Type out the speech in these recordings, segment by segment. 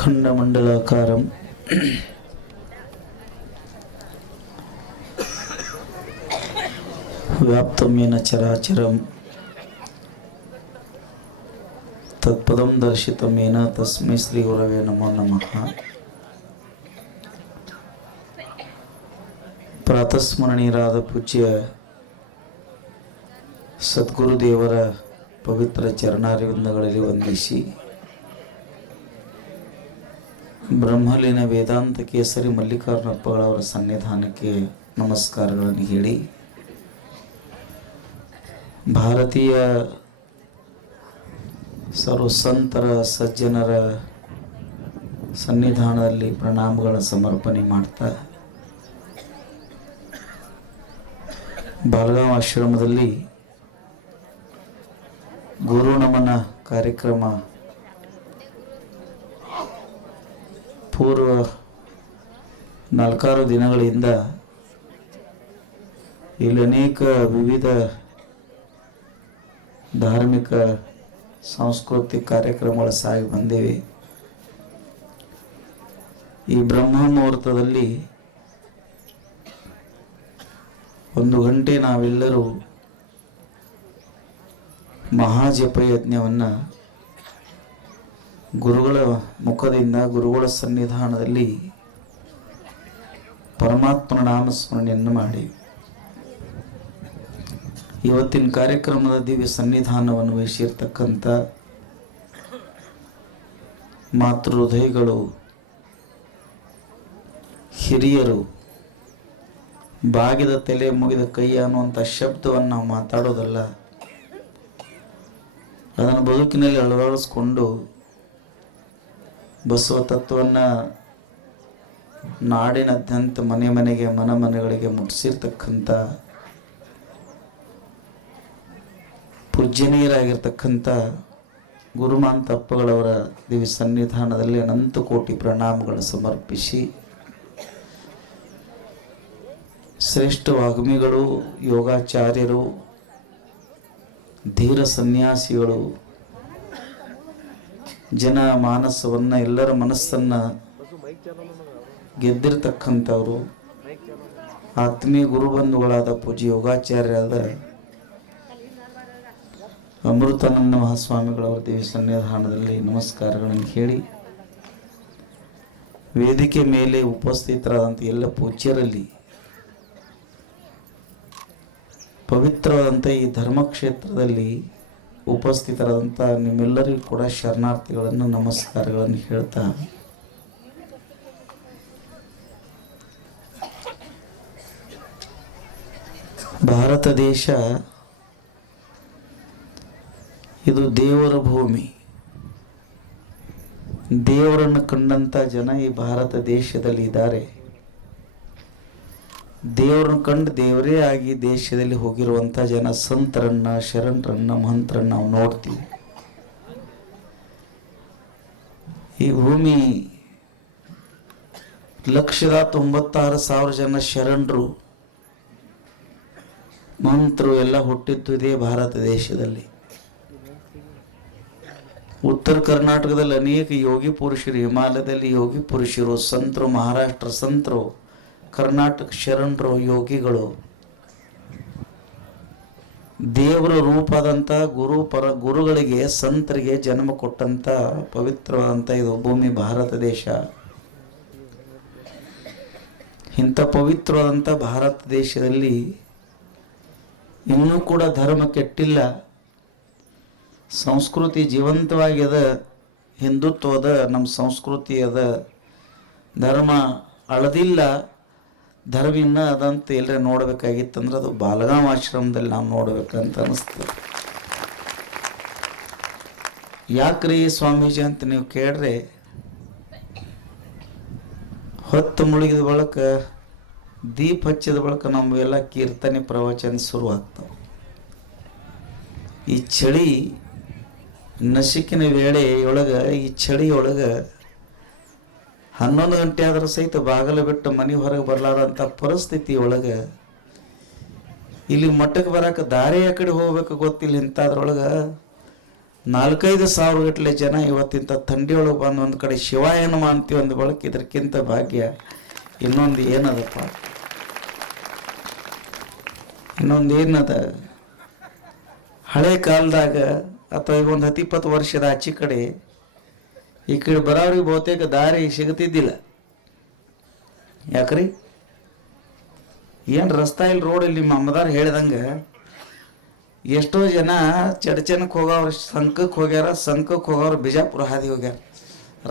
ಅಖಂಡ ಮಂಡಲಾಕಾರಂ. ವ್ಯಾಪ್ತಮ್ಯನ ಚರಾಚರಂ. ತತ್ಪದಂ ದರ್ಶಿತಮೇನ ತಸ್ಮೈ ಶ್ರೀ ಗುರವೇ ನಮೋ ನಮಃ. ಪ್ರಾತಸ್ಮರಣೀಯರಾದ ಪೂಜ್ಯ ಸದ್ಗುರುದೇವರ ಪವಿತ್ರ ಚರಣಾರಿವಿಂದಗಳಲ್ಲಿ ವಂದಿಸಿ. ಬ್ರಹ್ಮಲಿನ ವೇದಾಂತ ಕೇಸರಿ ಮಲ್ಲಿಕಾರ್ಜುನಪ್ಪಗಳವರ ಸನ್ನಿಧಾನಕ್ಕೆ ನಮಸ್ಕಾರಗಳನ್ನು ಹೇಳಿ. ಭಾರತೀಯ ಸರ್ವ ಸಂತರ ಸಜ್ಜನರ ಸನ್ನಿಧಾನದಲ್ಲಿ ಪ್ರಣಾಮಗಳ ಸಮರ್ಪಣೆ ಮಾಡ್ತಾ ಬಾಲಗಾಂವ್ ಆಶ್ರಮದಲ್ಲಿ ಗುರು ನಮನ ಕಾರ್ಯಕ್ರಮ ಪೂರ್ವ ನಾಲ್ಕಾರು ದಿನಗಳಿಂದ ಇಲ್ಲಿ ಅನೇಕ ವಿವಿಧ ಧಾರ್ಮಿಕ, ಸಾಂಸ್ಕೃತಿಕ ಕಾರ್ಯಕ್ರಮಗಳು ಸಾಗಿ ಬಂದಿವೆ. ಈ ಬ್ರಹ್ಮ ಮುಹೂರ್ತದಲ್ಲಿ ಒಂದು ಗಂಟೆ ನಾವೆಲ್ಲರೂ ಮಹಾಜಪ ಯಜ್ಞವನ್ನು ಗುರುಗಳ ಮುಖದಿಂದ ಗುರುಗಳ ಸನ್ನಿಧಾನದಲ್ಲಿ ಪರಮಾತ್ಮನ ನಾಮಸ್ಮರಣೆಯನ್ನು ಮಾಡಿ. ಇವತ್ತಿನ ಕಾರ್ಯಕ್ರಮದ ದಿವ್ಯ ಸನ್ನಿಧಾನವನ್ನು ವಹಿಸಿರ್ತಕ್ಕಂಥ ಮಾತೃ ಹೃದಯಗಳು ಹಿರಿಯರು, ಬಾಗಿದ ತಲೆ ಮುಗಿದ ಕೈ ಅನ್ನುವಂಥ ಶಬ್ದವನ್ನು ನಾವು ಮಾತಾಡೋದಲ್ಲ, ಅದನ್ನು ಬದುಕಿನಲ್ಲಿ ಅಳವಡಿಸ್ಕೊಂಡು ಬಸವ ತತ್ವವನ್ನು ನಾಡಿನಾದ್ಯಂತ ಮನೆ ಮನೆಗೆ, ಮನ ಮನೆಗಳಿಗೆ ಮುಟ್ಟಿಸಿರ್ತಕ್ಕಂಥ ಪೂಜ್ಯನೀಯರಾಗಿರ್ತಕ್ಕಂಥ ಗುರುಮಾಂತಪ್ಪಗಳವರ ದಿವ್ಯ ಸನ್ನಿಧಾನದಲ್ಲಿ ಅನಂತ ಕೋಟಿ ಪ್ರಣಾಮಗಳನ್ನು ಸಮರ್ಪಿಸಿ, ಶ್ರೇಷ್ಠ ವಾಗ್ಮಿಗಳು, ಯೋಗಾಚಾರ್ಯರು, ಧೀರ ಸನ್ಯಾಸಿಗಳು ಜನ ಮಾನಸವನ್ನು, ಎಲ್ಲರ ಮನಸ್ಸನ್ನು ಗೆದ್ದಿರ್ತಕ್ಕಂಥವ್ರು. ಆತ್ಮೀಯ ಗುರುಬಂಧುಗಳಾದ ಪೂಜ್ಯ ಯೋಗಾಚಾರ್ಯರಾದ ಅಮೃತಾನಂದ ಮಹಾಸ್ವಾಮಿಗಳವರ ದೇವಿ ಸನ್ನಿಧಾನದಲ್ಲಿ ನಮಸ್ಕಾರಗಳನ್ನು ಹೇಳಿ, ವೇದಿಕೆ ಮೇಲೆ ಉಪಸ್ಥಿತರಾದಂಥ ಎಲ್ಲ ಪೂಜ್ಯರಲ್ಲಿ ಪವಿತ್ರವಾದಂಥ ಈ ಧರ್ಮಕ್ಷೇತ್ರದಲ್ಲಿ ಉಪಸ್ಥಿತರಾದಂಥ ನಿಮ್ಮೆಲ್ಲರಿಗೂ ಕೂಡ ಶರಣಾರ್ಥಿಗಳನ್ನು, ನಮಸ್ಕಾರಗಳನ್ನು ಹೇಳ್ತಾ ಭಾರತ ದೇಶ, ಇದು ದೇವರ ಭೂಮಿ. ದೇವರನ್ನು ಕಂಡಂಥ ಜನ ಈ ಭಾರತ ದೇಶದಲ್ಲಿ ಇದ್ದಾರೆ ದೇವರನ್ನು ಕಂಡು ದೇವರೇ ಆಗಿ ದೇಶದಲ್ಲಿ ಹೋಗಿರುವಂಥ ಜನ ಸಂತರನ್ನ, ಶರಣರನ್ನ ಮಹಂತರನ್ನ ನಾವು ನೋಡ್ತೀವಿ. ಈ ಭೂಮಿ ಲಕ್ಷದ ತೊಂಬತ್ತಾರು ಸಾವಿರ ಜನ ಶರಣರು, ಮಂತ್ರು ಎಲ್ಲ ಹುಟ್ಟಿದ್ದು ಇದೇ ಭಾರತ ದೇಶದಲ್ಲಿ. ಉತ್ತರ ಕರ್ನಾಟಕದಲ್ಲಿ ಅನೇಕ ಯೋಗಿ ಪುರುಷರು, ಹಿಮಾಲಯದಲ್ಲಿ ಯೋಗಿ ಪುರುಷರು, ಸಂತರು, ಮಹಾರಾಷ್ಟ್ರ ಸಂತರು ಕರ್ನಾಟಕ ಶರಣರು ಯೋಗಿಗಳು. ದೇವರ ರೂಪದಂಥ ಗುರು ಪರ ಗುರುಗಳಿಗೆ ಸಂತರಿಗೆ ಜನ್ಮ ಕೊಟ್ಟಂಥ ಪವಿತ್ರವಾದಂಥ ಇದು ಭೂಮಿ ಭಾರತ ದೇಶ. ಇಂಥ ಪವಿತ್ರವಾದಂಥ ಭಾರತ ದೇಶದಲ್ಲಿ ಇನ್ನೂ ಕೂಡ ಧರ್ಮ ಕೆಟ್ಟಿಲ್ಲ. ಸಂಸ್ಕೃತಿ ಜೀವಂತವಾಗ್ಯದ, ಹಿಂದುತ್ವದ, ನಮ್ಮ ಸಂಸ್ಕೃತಿ ಅದ ಧರ್ಮ ಅಳದಿಲ್ಲ. ಧರ್ಮ ಇನ್ನ ಅದಂತ ಎಲ್ಲರ ನೋಡ್ಬೇಕಾಗಿತ್ತಂದ್ರೆ ಅದು ಬಾಲಗಾಮ್ ಆಶ್ರಮದಲ್ಲಿ ನಾವು ನೋಡ್ಬೇಕಂತ ಅನಿಸ್ತದೆ ಯಾಕ್ರಿ ಸ್ವಾಮೀಜಿ ಅಂತ ನೀವು ಕೇಳ್ರೆ? ಹೊತ್ತು ಮುಳುಗಿದ ಬಳಕ, ದೀಪ ಹಚ್ಚಿದ ಬಳಿಕ ನಮಗೆಲ್ಲ ಕೀರ್ತನೆ ಪ್ರವಚನ ಶುರು ಆಗ್ತವೆ. ಈ ಚಳಿ ನಸಿಕಿನ ವೇಳೆಯೊಳಗೆ ಈ ಚಳಿಯೊಳಗೆ ಹನ್ನೊಂದು ಗಂಟೆ ಆದರೂ ಸಹಿತ ಬಾಗಿಲು ಬಿಟ್ಟು ಮನೆ ಹೊರಗೆ ಬರಲಾರಂಥ ಪರಿಸ್ಥಿತಿ ಒಳಗೆ ಇಲ್ಲಿ ಮಠಕ್ಕೆ ಬರಕ್ಕೆ ದಾರಿ ಆ ಕಡೆ ಹೋಗ್ಬೇಕು ಗೊತ್ತಿಲ್ಲ. ಇಂಥದ್ರೊಳಗೆ ನಾಲ್ಕೈದು ಸಾವಿರ ಗಟ್ಟಲೆ ಜನ ಇವತ್ತಿಂತ ಥಂಡಿಯೊಳಗೆ ಬಂದು ಒಂದು ಕಡೆ ಶಿವಾಯನಮ ಅಂತೀವಿ ಒಂದು ಬಳಕೆ ಇದಕ್ಕಿಂತ ಭಾಗ್ಯ ಇನ್ನೊಂದು ಏನದಪ್ಪ? ಇನ್ನೊಂದು ಏನದ? ಹಳೆ ಕಾಲದಾಗ ಅಥವಾ ಈಗ ಒಂದು ಹತ್ತಿಪ್ಪತ್ತು ವರ್ಷದ ಆಚೆ ಕಡೆ ಈ ಕಡೆ ಬರೋರಿಗೆ ಬಹುತೇಕ ದಾರಿ ಸಿಗುತ್ತಿದ್ದಿಲ್ಲ. ಯಾಕ್ರಿ? ಏನು ರಸ್ತಾ ಇಲ್ಲಿ ರೋಡ್ ಇಲ್ಲಿ ನಿಮ್ಮ ಅಮ್ಮದಾರು ಹೇಳ್ದಂಗೆ. ಎಷ್ಟೋ ಜನ ಚಡಚನಕ್ಕೆ ಹೋಗೋರು ಸಂಕಕ್ಕೆ ಹೋಗ್ಯಾರ ಸಂಕಕ್ಕೆ ಹೋಗೋರು ಬಿಜಾಪುರ ಹಾದಿ ಹೋಗ್ಯಾರ.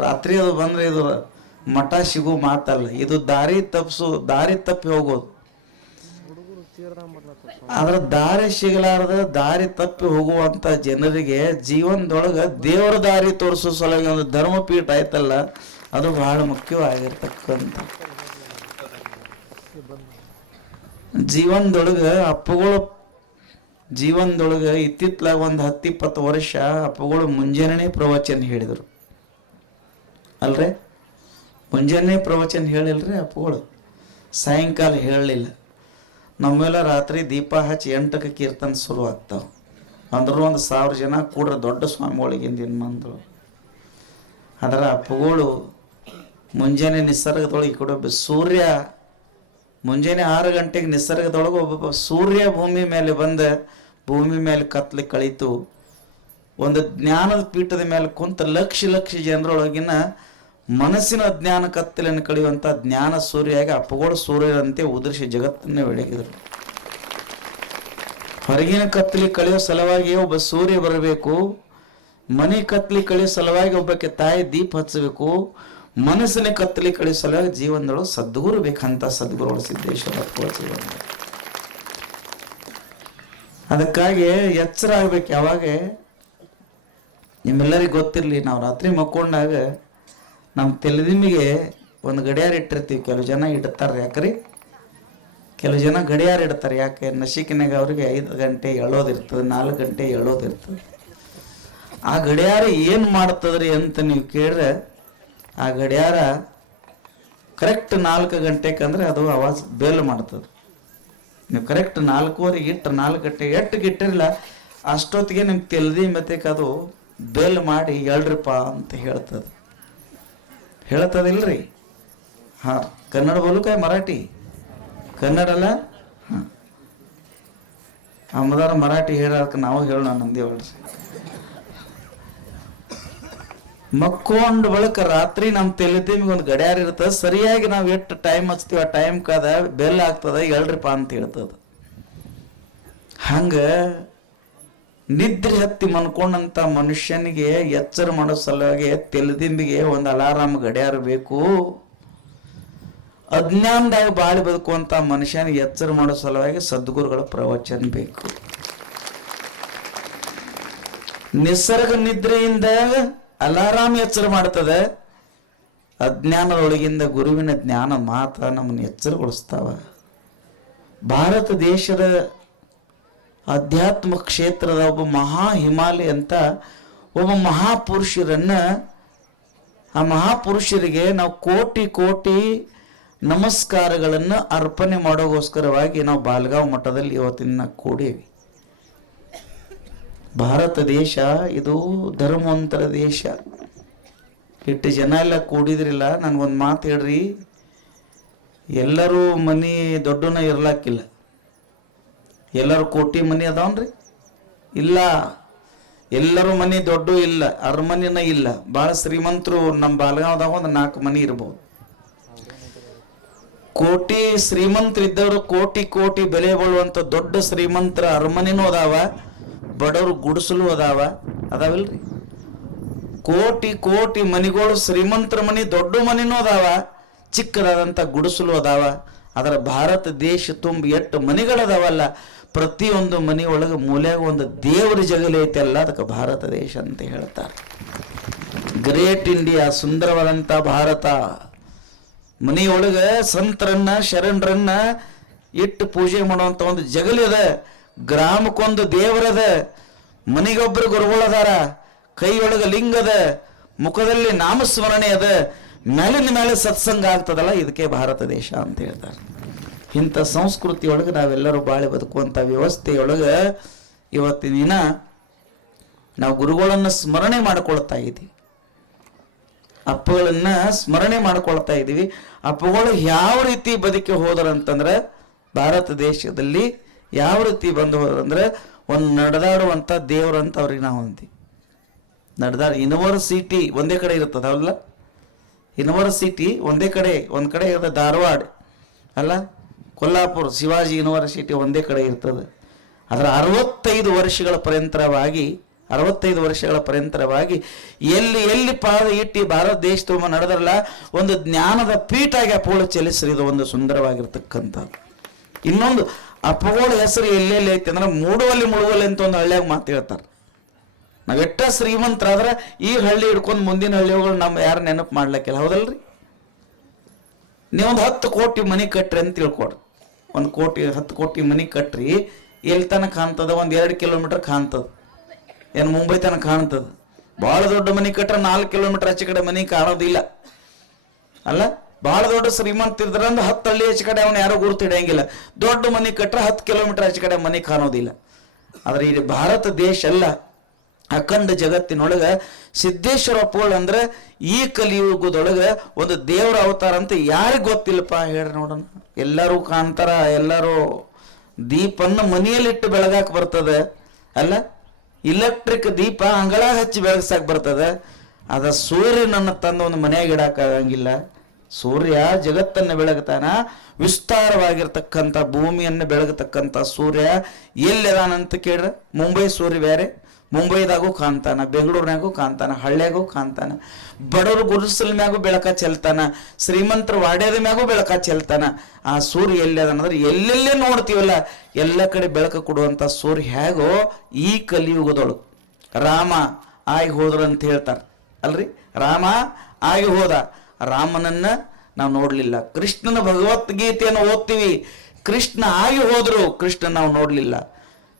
ರಾತ್ರಿ ಅದು ಬಂದರೆ ಇದು ಮಠ ಸಿಗೋ ಮಾತಲ್ಲ, ಇದು ದಾರಿ ತಪ್ಪಿಸು ದಾರಿ ತಪ್ಪಿ ಹೋಗೋದು. ಆದ್ರೆ ದಾರಿ ಸಿಗಲಾರದ ದಾರಿ ತಪ್ಪಿ ಹೋಗುವಂತ ಜನರಿಗೆ ಜೀವನದೊಳಗ ದೇವರ ದಾರಿ ತೋರಿಸೋ ಸಲುವಾಗಿ ಒಂದು ಧರ್ಮಪೀಠ ಆಯ್ತಲ್ಲ, ಅದು ಬಹಳ ಮುಖ್ಯವಾಗಿರ್ತಕ್ಕಂಥ. ಜೀವನದೊಳಗ ಅಪ್ಪಗಳು, ಜೀವನದೊಳಗ ಇತ್ತಿತ್ಲಾಗ ಒಂದು ಹತ್ತಿಪ್ಪತ್ತು ವರ್ಷ ಅಪ್ಪಗಳು ಮುಂಜಾನೆ ಪ್ರವಚನ ಹೇಳಿದರು. ಅಲ್ರೇ? ಮುಂಜಾನೆ ಪ್ರವಚನ ಹೇಳಿಲ್ರಿ ಅಪ್ಪಗಳು? ಸಾಯಂಕಾಲ ಹೇಳಲಿಲ್ಲ. ನಮ್ಮೆಲ್ಲ ರಾತ್ರಿ ದೀಪ ಹಚ್ಚಿ ಎಂಟಕ್ಕೆ ಕೀರ್ತನ ಶುರು ಆಗ್ತಾವೆ. ಅಂದ್ರೂ ಒಂದು ಸಾವಿರ ಜನ ಕೂಡ್ರ ದೊಡ್ಡ ಸ್ವಾಮಿಗಳಿಗಿಂದಿನ ಮಂದ್ರು ಅದರ ಅಪ್ಪಗಳು ಮುಂಜಾನೆ ನಿಸರ್ಗದೊಳಗೆ ಕೂಡ ಕಡೆ ಒಬ್ಬ ಸೂರ್ಯ, ಮುಂಜಾನೆ ಆರು ಗಂಟೆಗೆ ನಿಸರ್ಗದೊಳಗೆ ಒಬ್ಬೊಬ್ಬ ಸೂರ್ಯ ಭೂಮಿ ಮೇಲೆ ಬಂದು ಭೂಮಿ ಮೇಲೆ ಕತ್ಲಿ ಕಳೀತು. ಒಂದು ಜ್ಞಾನದ ಪೀಠದ ಮೇಲೆ ಕುಂತ ಲಕ್ಷ ಲಕ್ಷ ಜನರೊಳಗಿನ ಮನಸ್ಸಿನ ಅಜ್ಞಾನ ಕತ್ತಲನ್ನು ಕಳೆಯುವಂಥ ಜ್ಞಾನ ಸೂರ್ಯಾಗಿ ಅಪಗೋಳ ಸೂರ್ಯರಂತೆ ಉದರಿಸಿ ಜಗತ್ತನ್ನೇ ಬೆಳಗಿದರು. ಹೊರಗಿನ ಕತ್ತಲಿ ಕಳೆಯೋ ಸಲುವಾಗಿ ಒಬ್ಬ ಸೂರ್ಯ ಬರಬೇಕು, ಮನೆ ಕತ್ತಲಿ ಕಳೆಯೋ ಸಲುವಾಗಿ ಒಬ್ಬಕ್ಕೆ ತಾಯಿ ದೀಪ ಹಚ್ಚಬೇಕು, ಮನಸ್ಸಿನ ಕತ್ತಲಿ ಕಳೆಯೋ ಸಲುವಾಗಿ ಜೀವನದೊಳಗೆ ಸದ್ಗುರು ಬೇಕಂತ ಸದ್ಗುರುಗಳು ಸಿದ್ದೇಶ್ವರ ಅದಕ್ಕಾಗಿ ಎಚ್ಚರ ಆಗ್ಬೇಕು ಯಾವಾಗ? ನಿಮ್ಮೆಲ್ಲರಿಗೂ ಗೊತ್ತಿರಲಿ, ನಾವು ರಾತ್ರಿ ಮಕ್ಕೊಂಡಾಗ ನಮ್ಮ ತೆಲದಿಂಬಿಗೆ ಒಂದು ಗಡಿಯಾರ ಇಟ್ಟಿರ್ತೀವಿ, ಕೆಲವು ಜನ ಇಡ್ತಾರೆ ಯಾಕ್ರಿ? ಕೆಲವು ಜನ ಗಡಿಯಾರ ಇಡ್ತಾರೆ ಯಾಕೆ? ನಶಿಕಿನಾಗ ಅವ್ರಿಗೆ ಐದು ಗಂಟೆ ಎಳೋದಿರ್ತದೆ ನಾಲ್ಕು ಗಂಟೆ ಎಳೋದಿರ್ತದೆ ಆ ಗಡಿಯಾರ ಏನು ಮಾಡ್ತದ್ರಿ ಅಂತ ನೀವು ಕೇಳಿದ್ರೆ ಆ ಗಡಿಯಾರ ಕರೆಕ್ಟ್ ನಾಲ್ಕು ಗಂಟೆಗೆ ಅಂದ್ರೆ ಅದು ಆವಾಜ್ ಬೇಲ್ ಮಾಡ್ತದೆ. ನೀವು ಕರೆಕ್ಟ್ ನಾಲ್ಕೂವರೆಗೆ ಇಟ್ಟು ನಾಲ್ಕು ಗಂಟೆ ಎಟ್ಟಿಗೆ ಇಟ್ಟಿರಲಿಲ್ಲ ಅಷ್ಟೊತ್ತಿಗೆ ನಿಮ್ಗೆ ತೆಲ್ದಿ ಮತ್ತೆ ಅದು ಬೇಲ್ ಮಾಡಿ ಎಳ್ರಿಪ್ಪ ಅಂತ ಹೇಳ್ತದೆ. ಹೇಳ್ತದಿಲ್ರಿ ಹಾಂ, ಕನ್ನಡ ಬೋಲು ಮರಾಠಿ. ಕನ್ನಡ ಅಲ್ಲ? ಹಾಂ. ಅಮ್ಮದಾರ ಮರಾಠಿ ಹೇಳಕ್ಕೆ ನಾವು ಹೇಳೋಣ ನಂದೇವಳ್ರಿ ಮಕ್ಕೊಂಡು ಬಳಿಕ ರಾತ್ರಿ ನಮ್ಮ ತೆಲಿದಿಮಿಗೆ ಒಂದು ಗಡಿಯಾರ ಇರ್ತದೆ ಸರಿಯಾಗಿ ನಾವು ಎಷ್ಟು ಟೈಮ್ ಹಚ್ತೀವಿ ಆ ಟೈಮ್ ಕಾದ, ಬೆಲ್ ಆಗ್ತದ ಹೇಳ್ರಿಪ್ಪ ಅಂತ ಹೇಳ್ತದ. ಹಂಗ ನಿದ್ರೆ ಹತ್ತಿ ಮನ್ಕೊಂಡಂತ ಮನುಷ್ಯನಿಗೆ ಎಚ್ಚರ ಮಾಡೋ ಸಲುವಾಗಿ ತೆಲದಿಂಬಿಗೆ ಒಂದು ಅಲಾರಾಮ್ ಗಡಿಯಾರ ಬೇಕು. ಅಜ್ಞಾನದಾಗ ಬಾಳಿ ಬದುಕುವಂತ ಮನುಷ್ಯನಿಗೆ ಎಚ್ಚರ ಮಾಡೋ ಸಲುವಾಗಿ ಸದ್ಗುರುಗಳ ಪ್ರವಚನ ಬೇಕು. ನಿಸರ್ಗ ನಿದ್ರೆಯಿಂದ ಅಲಾರಾಮ್ ಎಚ್ಚರ ಮಾಡ್ತದೆ? ಅಜ್ಞಾನದೊಳಗಿಂದ ಗುರುವಿನ ಜ್ಞಾನ ಮಾತ್ರ ನಮ್ಮನ್ನು ಎಚ್ಚರಗೊಳಿಸ್ತಾವ. ಭಾರತ ದೇಶದ ಅಧ್ಯಾತ್ಮ ಕ್ಷೇತ್ರದ ಒಬ್ಬ ಮಹಾ ಹಿಮಾಲಯ ಅಂತ ಒಬ್ಬ ಮಹಾಪುರುಷರನ್ನ ಆ ಮಹಾಪುರುಷರಿಗೆ ನಾವು ಕೋಟಿ ಕೋಟಿ ನಮಸ್ಕಾರಗಳನ್ನು ಅರ್ಪಣೆ ಮಾಡೋಗೋಸ್ಕರವಾಗಿ ನಾವು ಬಾಲ್ಗಾವ್ ಮಠದಲ್ಲಿ ಇವತ್ತಿನ ಕೂಡೀವಿ. ಭಾರತ ದೇಶ ಇದು ಧರ್ಮವಂತರ ದೇಶ. ಇಟ್ಟು ಜನ ಎಲ್ಲ ಕೂಡಿದ್ರಿಲ್ಲ, ನನಗೊಂದು ಮಾತು ಹೇಳ್ರಿ. ಎಲ್ಲರೂ ಮನೆ ದೊಡ್ಡನ ಇರ್ಲಾಕಿಲ್ಲ. ಎಲ್ಲರೂ ಕೋಟಿ ಮನೆ ಅದಾವನ್ರಿ? ಇಲ್ಲ. ಎಲ್ಲರೂ ಮನೆ ದೊಡ್ಡ ಇಲ್ಲ, ಅರಮನೆನ ಇಲ್ಲ. ಭಾಳ ಶ್ರೀಮಂತರು ನಮ್ಮ ಬಾಲಗಾವದಾಗ ಒಂದು ನಾಲ್ಕು ಮನೆ ಇರ್ಬೋದು. ಕೋಟಿ ಶ್ರೀಮಂತರಿದ್ದವರು ಕೋಟಿ ಕೋಟಿ ಬೆಲೆ ಬಾಳುವಂಥ ದೊಡ್ಡ ಶ್ರೀಮಂತರ ಅರಮನೆನೂ ಅದಾವ, ಬಡವರು ಗುಡಿಸಲು ಅದಾವ, ಅದಾವಲ್ರಿ? ಕೋಟಿ ಕೋಟಿ ಮನೆಗಳು ಶ್ರೀಮಂತರ ಮನೆ, ದೊಡ್ಡ ಮನೆನೂ ಅದಾವ ಚಿಕ್ಕದಾದಂಥ ಗುಡಿಸಲು ಅದಾವ. ಅದರ ಭಾರತ ದೇಶ ತುಂಬ ಎಷ್ಟು ಮನಿಗಳದಾವಲ್ಲ ಪ್ರತಿಯೊಂದು ಮನೆಯೊಳಗೆ ಮೂಲೆಯಾಗ ಒಂದು ದೇವರ ಜಗಲಿ ಐತೆಲ್ಲ ಅದಕ್ಕೆ ಭಾರತ ದೇಶ ಅಂತ ಹೇಳ್ತಾರೆ. ಗ್ರೇಟ್ ಇಂಡಿಯಾ ಸುಂದರವಾದಂಥ ಭಾರತ. ಮನೆಯೊಳಗೆ ಸಂತರನ್ನ, ಶರಣರನ್ನ ಇಟ್ಟು ಪೂಜೆ ಮಾಡುವಂಥ ಒಂದು ಜಗಲಿ ಅದ. ಗ್ರಾಮಕ್ಕೊಂದು ದೇವರದ ಮನೆಗೊಬ್ಬರು ಗುರುಗಳದಾರ ಕೈಯೊಳಗೆ ಲಿಂಗದ ಮುಖದಲ್ಲಿ ನಾಮಸ್ಮರಣೆ ಅದ. ಮೇಲಿನ ಮೇಲೆ ಸತ್ಸಂಗ ಆಗ್ತದಲ್ಲ, ಇದಕ್ಕೆ ಭಾರತ ದೇಶ ಅಂತ ಹೇಳ್ತಾರೆ. ಇಂಥ ಸಂಸ್ಕೃತಿಯೊಳಗೆ ನಾವೆಲ್ಲರೂ ಬಾಳಿ ಬದುಕುವಂಥ ವ್ಯವಸ್ಥೆಯೊಳಗೆ ಇವತ್ತಿನ ದಿನ ನಾವು ಗುರುಗಳನ್ನು ಸ್ಮರಣೆ ಮಾಡಿಕೊಳ್ತಾ ಇದ್ದೀವಿ. ಅಪ್ಪಗಳನ್ನ ಸ್ಮರಣೆ ಮಾಡ್ಕೊಳ್ತಾ ಇದ್ದೀವಿ. ಅಪ್ಪಗಳು ಯಾವ ರೀತಿ ಬದುಕಿ ಹೋದ್ರು ಅಂತಂದ್ರೆ ಭಾರತ ದೇಶದಲ್ಲಿ ಯಾವ ರೀತಿ ಬಂದು ಹೋದ್ರಂದ್ರೆ ಒಂದು ನಡೆದಾಡುವಂಥ ದೇವರಂತ ಅವ್ರಿಗೆ ನಾವು ಅಂತೀವಿ. ನಡೆದಾಡ ಯೂನಿವರ್ಸಿಟಿ ಒಂದೇ ಕಡೆ ಇರ್ತದೆ ಅವಲ್ಲ ಯೂನಿವರ್ಸಿಟಿ ಒಂದೇ ಕಡೆ, ಒಂದು ಕಡೆ ಇರೋದು ಧಾರವಾಡ. ಅಲ್ಲ? ಕೊಲ್ಲಾಪುರ ಶಿವಾಜಿ ಯೂನಿವರ್ಸಿಟಿ ಒಂದೇ ಕಡೆ ಇರ್ತದೆ. ಅದರ ಅರವತ್ತೈದು ವರ್ಷಗಳ ಪರ್ಯಂತರವಾಗಿ ಅರವತ್ತೈದು ವರ್ಷಗಳ ಪರ್ಯಂತರವಾಗಿ ಎಲ್ಲಿ ಎಲ್ಲಿ ಪಾದ ಇಟ್ಟು ಭಾರತ ದೇಶ ನಡೆದ್ರಲ್ಲ, ಒಂದು ಜ್ಞಾನದ ಪೀಠಾಗಿ ಚಲಿಸ್ರಿ ಇದು ಒಂದು ಸುಂದರವಾಗಿರ್ತಕ್ಕಂಥದ್ದು. ಇನ್ನೊಂದು ಅಪೋಳ ಹೆಸರು ಎಲ್ಲೆಲ್ಲಿ ಐತೆ ಅಂದ್ರೆ ಮೂಡುವಲ್ಲಿ, ಮುಳುವಲ್ಲಿ ಅಂತ ಒಂದು ಹಳ್ಳಿಯಾಗ ಮಾತು ಹೇಳ್ತಾರೆ. ನಾವೆಟ್ಟ ಶ್ರೀಮಂತರಾದ್ರೆ ಈ ಹಳ್ಳಿ ಹಿಡ್ಕೊಂಡು ಮುಂದಿನ ಹಳ್ಳಿಗಳು ನಮ್ಮ ಯಾರು ನೆನಪು ಮಾಡ್ಲಿಕ್ಕಿಲ್ಲ, ಹೌದಲ್ರಿ? ನೀವೊಂದು ಹತ್ತು ಕೋಟಿ ಮನೆ ಕಟ್ಟ್ರಿ ಅಂತ ತಿಳ್ಕೊಡ್ರಿ. ಒಂದು ಕೋಟಿ, ಹತ್ತು ಕೋಟಿ ಮನಿ ಕಟ್ಟ್ರಿ ಎಲ್ಲಿ ತನಕ ಕಾಣ್ತದ, ಒಂದು ಎರಡು ಕಿಲೋಮೀಟರ್ ಕಾಣ್ತದ. ಏನು ಮುಂಬೈ ತನಕ ಕಾಣ್ತದ. ಭಾಳ ದೊಡ್ಡ ಮನಿ ಕಟ್ಟ್ರೆ ನಾಲ್ಕು ಕಿಲೋಮೀಟರ್ ಆಚೆ ಕಡೆ ಮನಿ ಕಾಣೋದಿಲ್ಲ. ಅಲ್ಲ? ಭಾಳ ದೊಡ್ಡ ಶ್ರೀಮಂತ ಇದ್ರಂದ್ರೆ ಹತ್ತು ಹಳ್ಳಿ ಆಚೆ ಕಡೆ ಅವನು ಯಾರು ಗುರುತು ಹಿಡಿಯಂಗಿಲ್ಲ. ದೊಡ್ಡ ಮನಿ ಕಟ್ಟ್ರೆ ಹತ್ತು ಕಿಲೋಮೀಟರ್ ಆಚೆ ಕಡೆ ಮನಿ ಕಾಣೋದಿಲ್ಲ. ಆದ್ರೆ ಇಲ್ಲಿ ಭಾರತ ದೇಶ ಎಲ್ಲ ಅಖಂಡ ಜಗತ್ತಿನೊಳಗ ಸಿದ್ದೇಶ್ವರ ಪೋಳ್ ಅಂದ್ರೆ ಈ ಕಲಿಯುಗದೊಳಗ ಒಂದು ದೇವರ ಅವತಾರ ಅಂತ ಯಾರಿಗೆ ಗೊತ್ತಿಲ್ಲಪ್ಪ ಹೇಳ್ರಿ ನೋಡೋಣ. ಎಲ್ಲರೂ ಕಾಣ್ತಾರ, ಎಲ್ಲರೂ ದೀಪನ್ನ ಮನೆಯಲ್ಲಿಟ್ಟು ಬೆಳಗಾಕ್ ಬರ್ತದೆ. ಅಲ್ಲ? ಇಲೆಕ್ಟ್ರಿಕ್ ದೀಪ ಅಂಗಳ ಹಚ್ಚಿ ಬೆಳಗ್ಸಕ್ ಬರ್ತದೆ. ಅದ ಸೂರ್ಯನನ್ನ ತಂದು ಒಂದು ಮನೆಯಾಗ ಇಡಕ್ಕಾಗಂಗಿಲ್ಲ ಸೂರ್ಯ ಜಗತ್ತನ್ನು ಬೆಳಗ್ತಾನ, ವಿಸ್ತಾರವಾಗಿರ್ತಕ್ಕಂಥ ಭೂಮಿಯನ್ನು ಬೆಳಗತಕ್ಕಂಥ ಸೂರ್ಯ ಎಲ್ಲಿದಾನಂತ ಕೇಳ್ರೆ. ಮುಂಬೈ ಸೂರ್ಯ ಬೇರೆ ಮುಂಬೈದಾಗೂ ಕಾಣ್ತಾನೆ, ಬೆಂಗಳೂರಿನಾಗೂ ಕಾಣ್ತಾನೆ, ಹಳ್ಳ್ಯಾಗೂ ಕಾಣ್ತಾನೆ, ಬಡವರು ಗುರುಸಲ್ ಮ್ಯಾಗೂ ಬೆಳಕ ಚೆಲ್ತಾನ, ಶ್ರೀಮಂತರ ವಾಡ್ಯದ ಮ್ಯಾಗೂ ಬೆಳಕ ಚೆಲ್ತಾನ, ಆ ಸೂರ್ಯ ಎಲ್ಲಿ ಅಂದ್ರೆ ಎಲ್ಲೆಲ್ಲೇ ನೋಡ್ತೀವಲ್ಲ, ಎಲ್ಲ ಕಡೆ ಬೆಳಕ ಕೊಡುವಂಥ ಸೂರ್ಯ ಹೇಗೋ ಈ ಕಲಿಯುಗದೊಳಗೆ. ರಾಮ ಆಗಿ ಹೋದ್ರು ಅಂತ ಹೇಳ್ತಾರೆ, ಅಲ್ರಿ? ರಾಮ ಆಗಿ ಹೋದ, ರಾಮನನ್ನ ನಾವು ನೋಡಲಿಲ್ಲ. ಕೃಷ್ಣನ ಭಗವದ್ಗೀತೆಯನ್ನು ಓದ್ತೀವಿ, ಕೃಷ್ಣ ಆಗಿ ಹೋದ್ರು ಕೃಷ್ಣ ನಾವು ನೋಡ್ಲಿಲ್ಲ.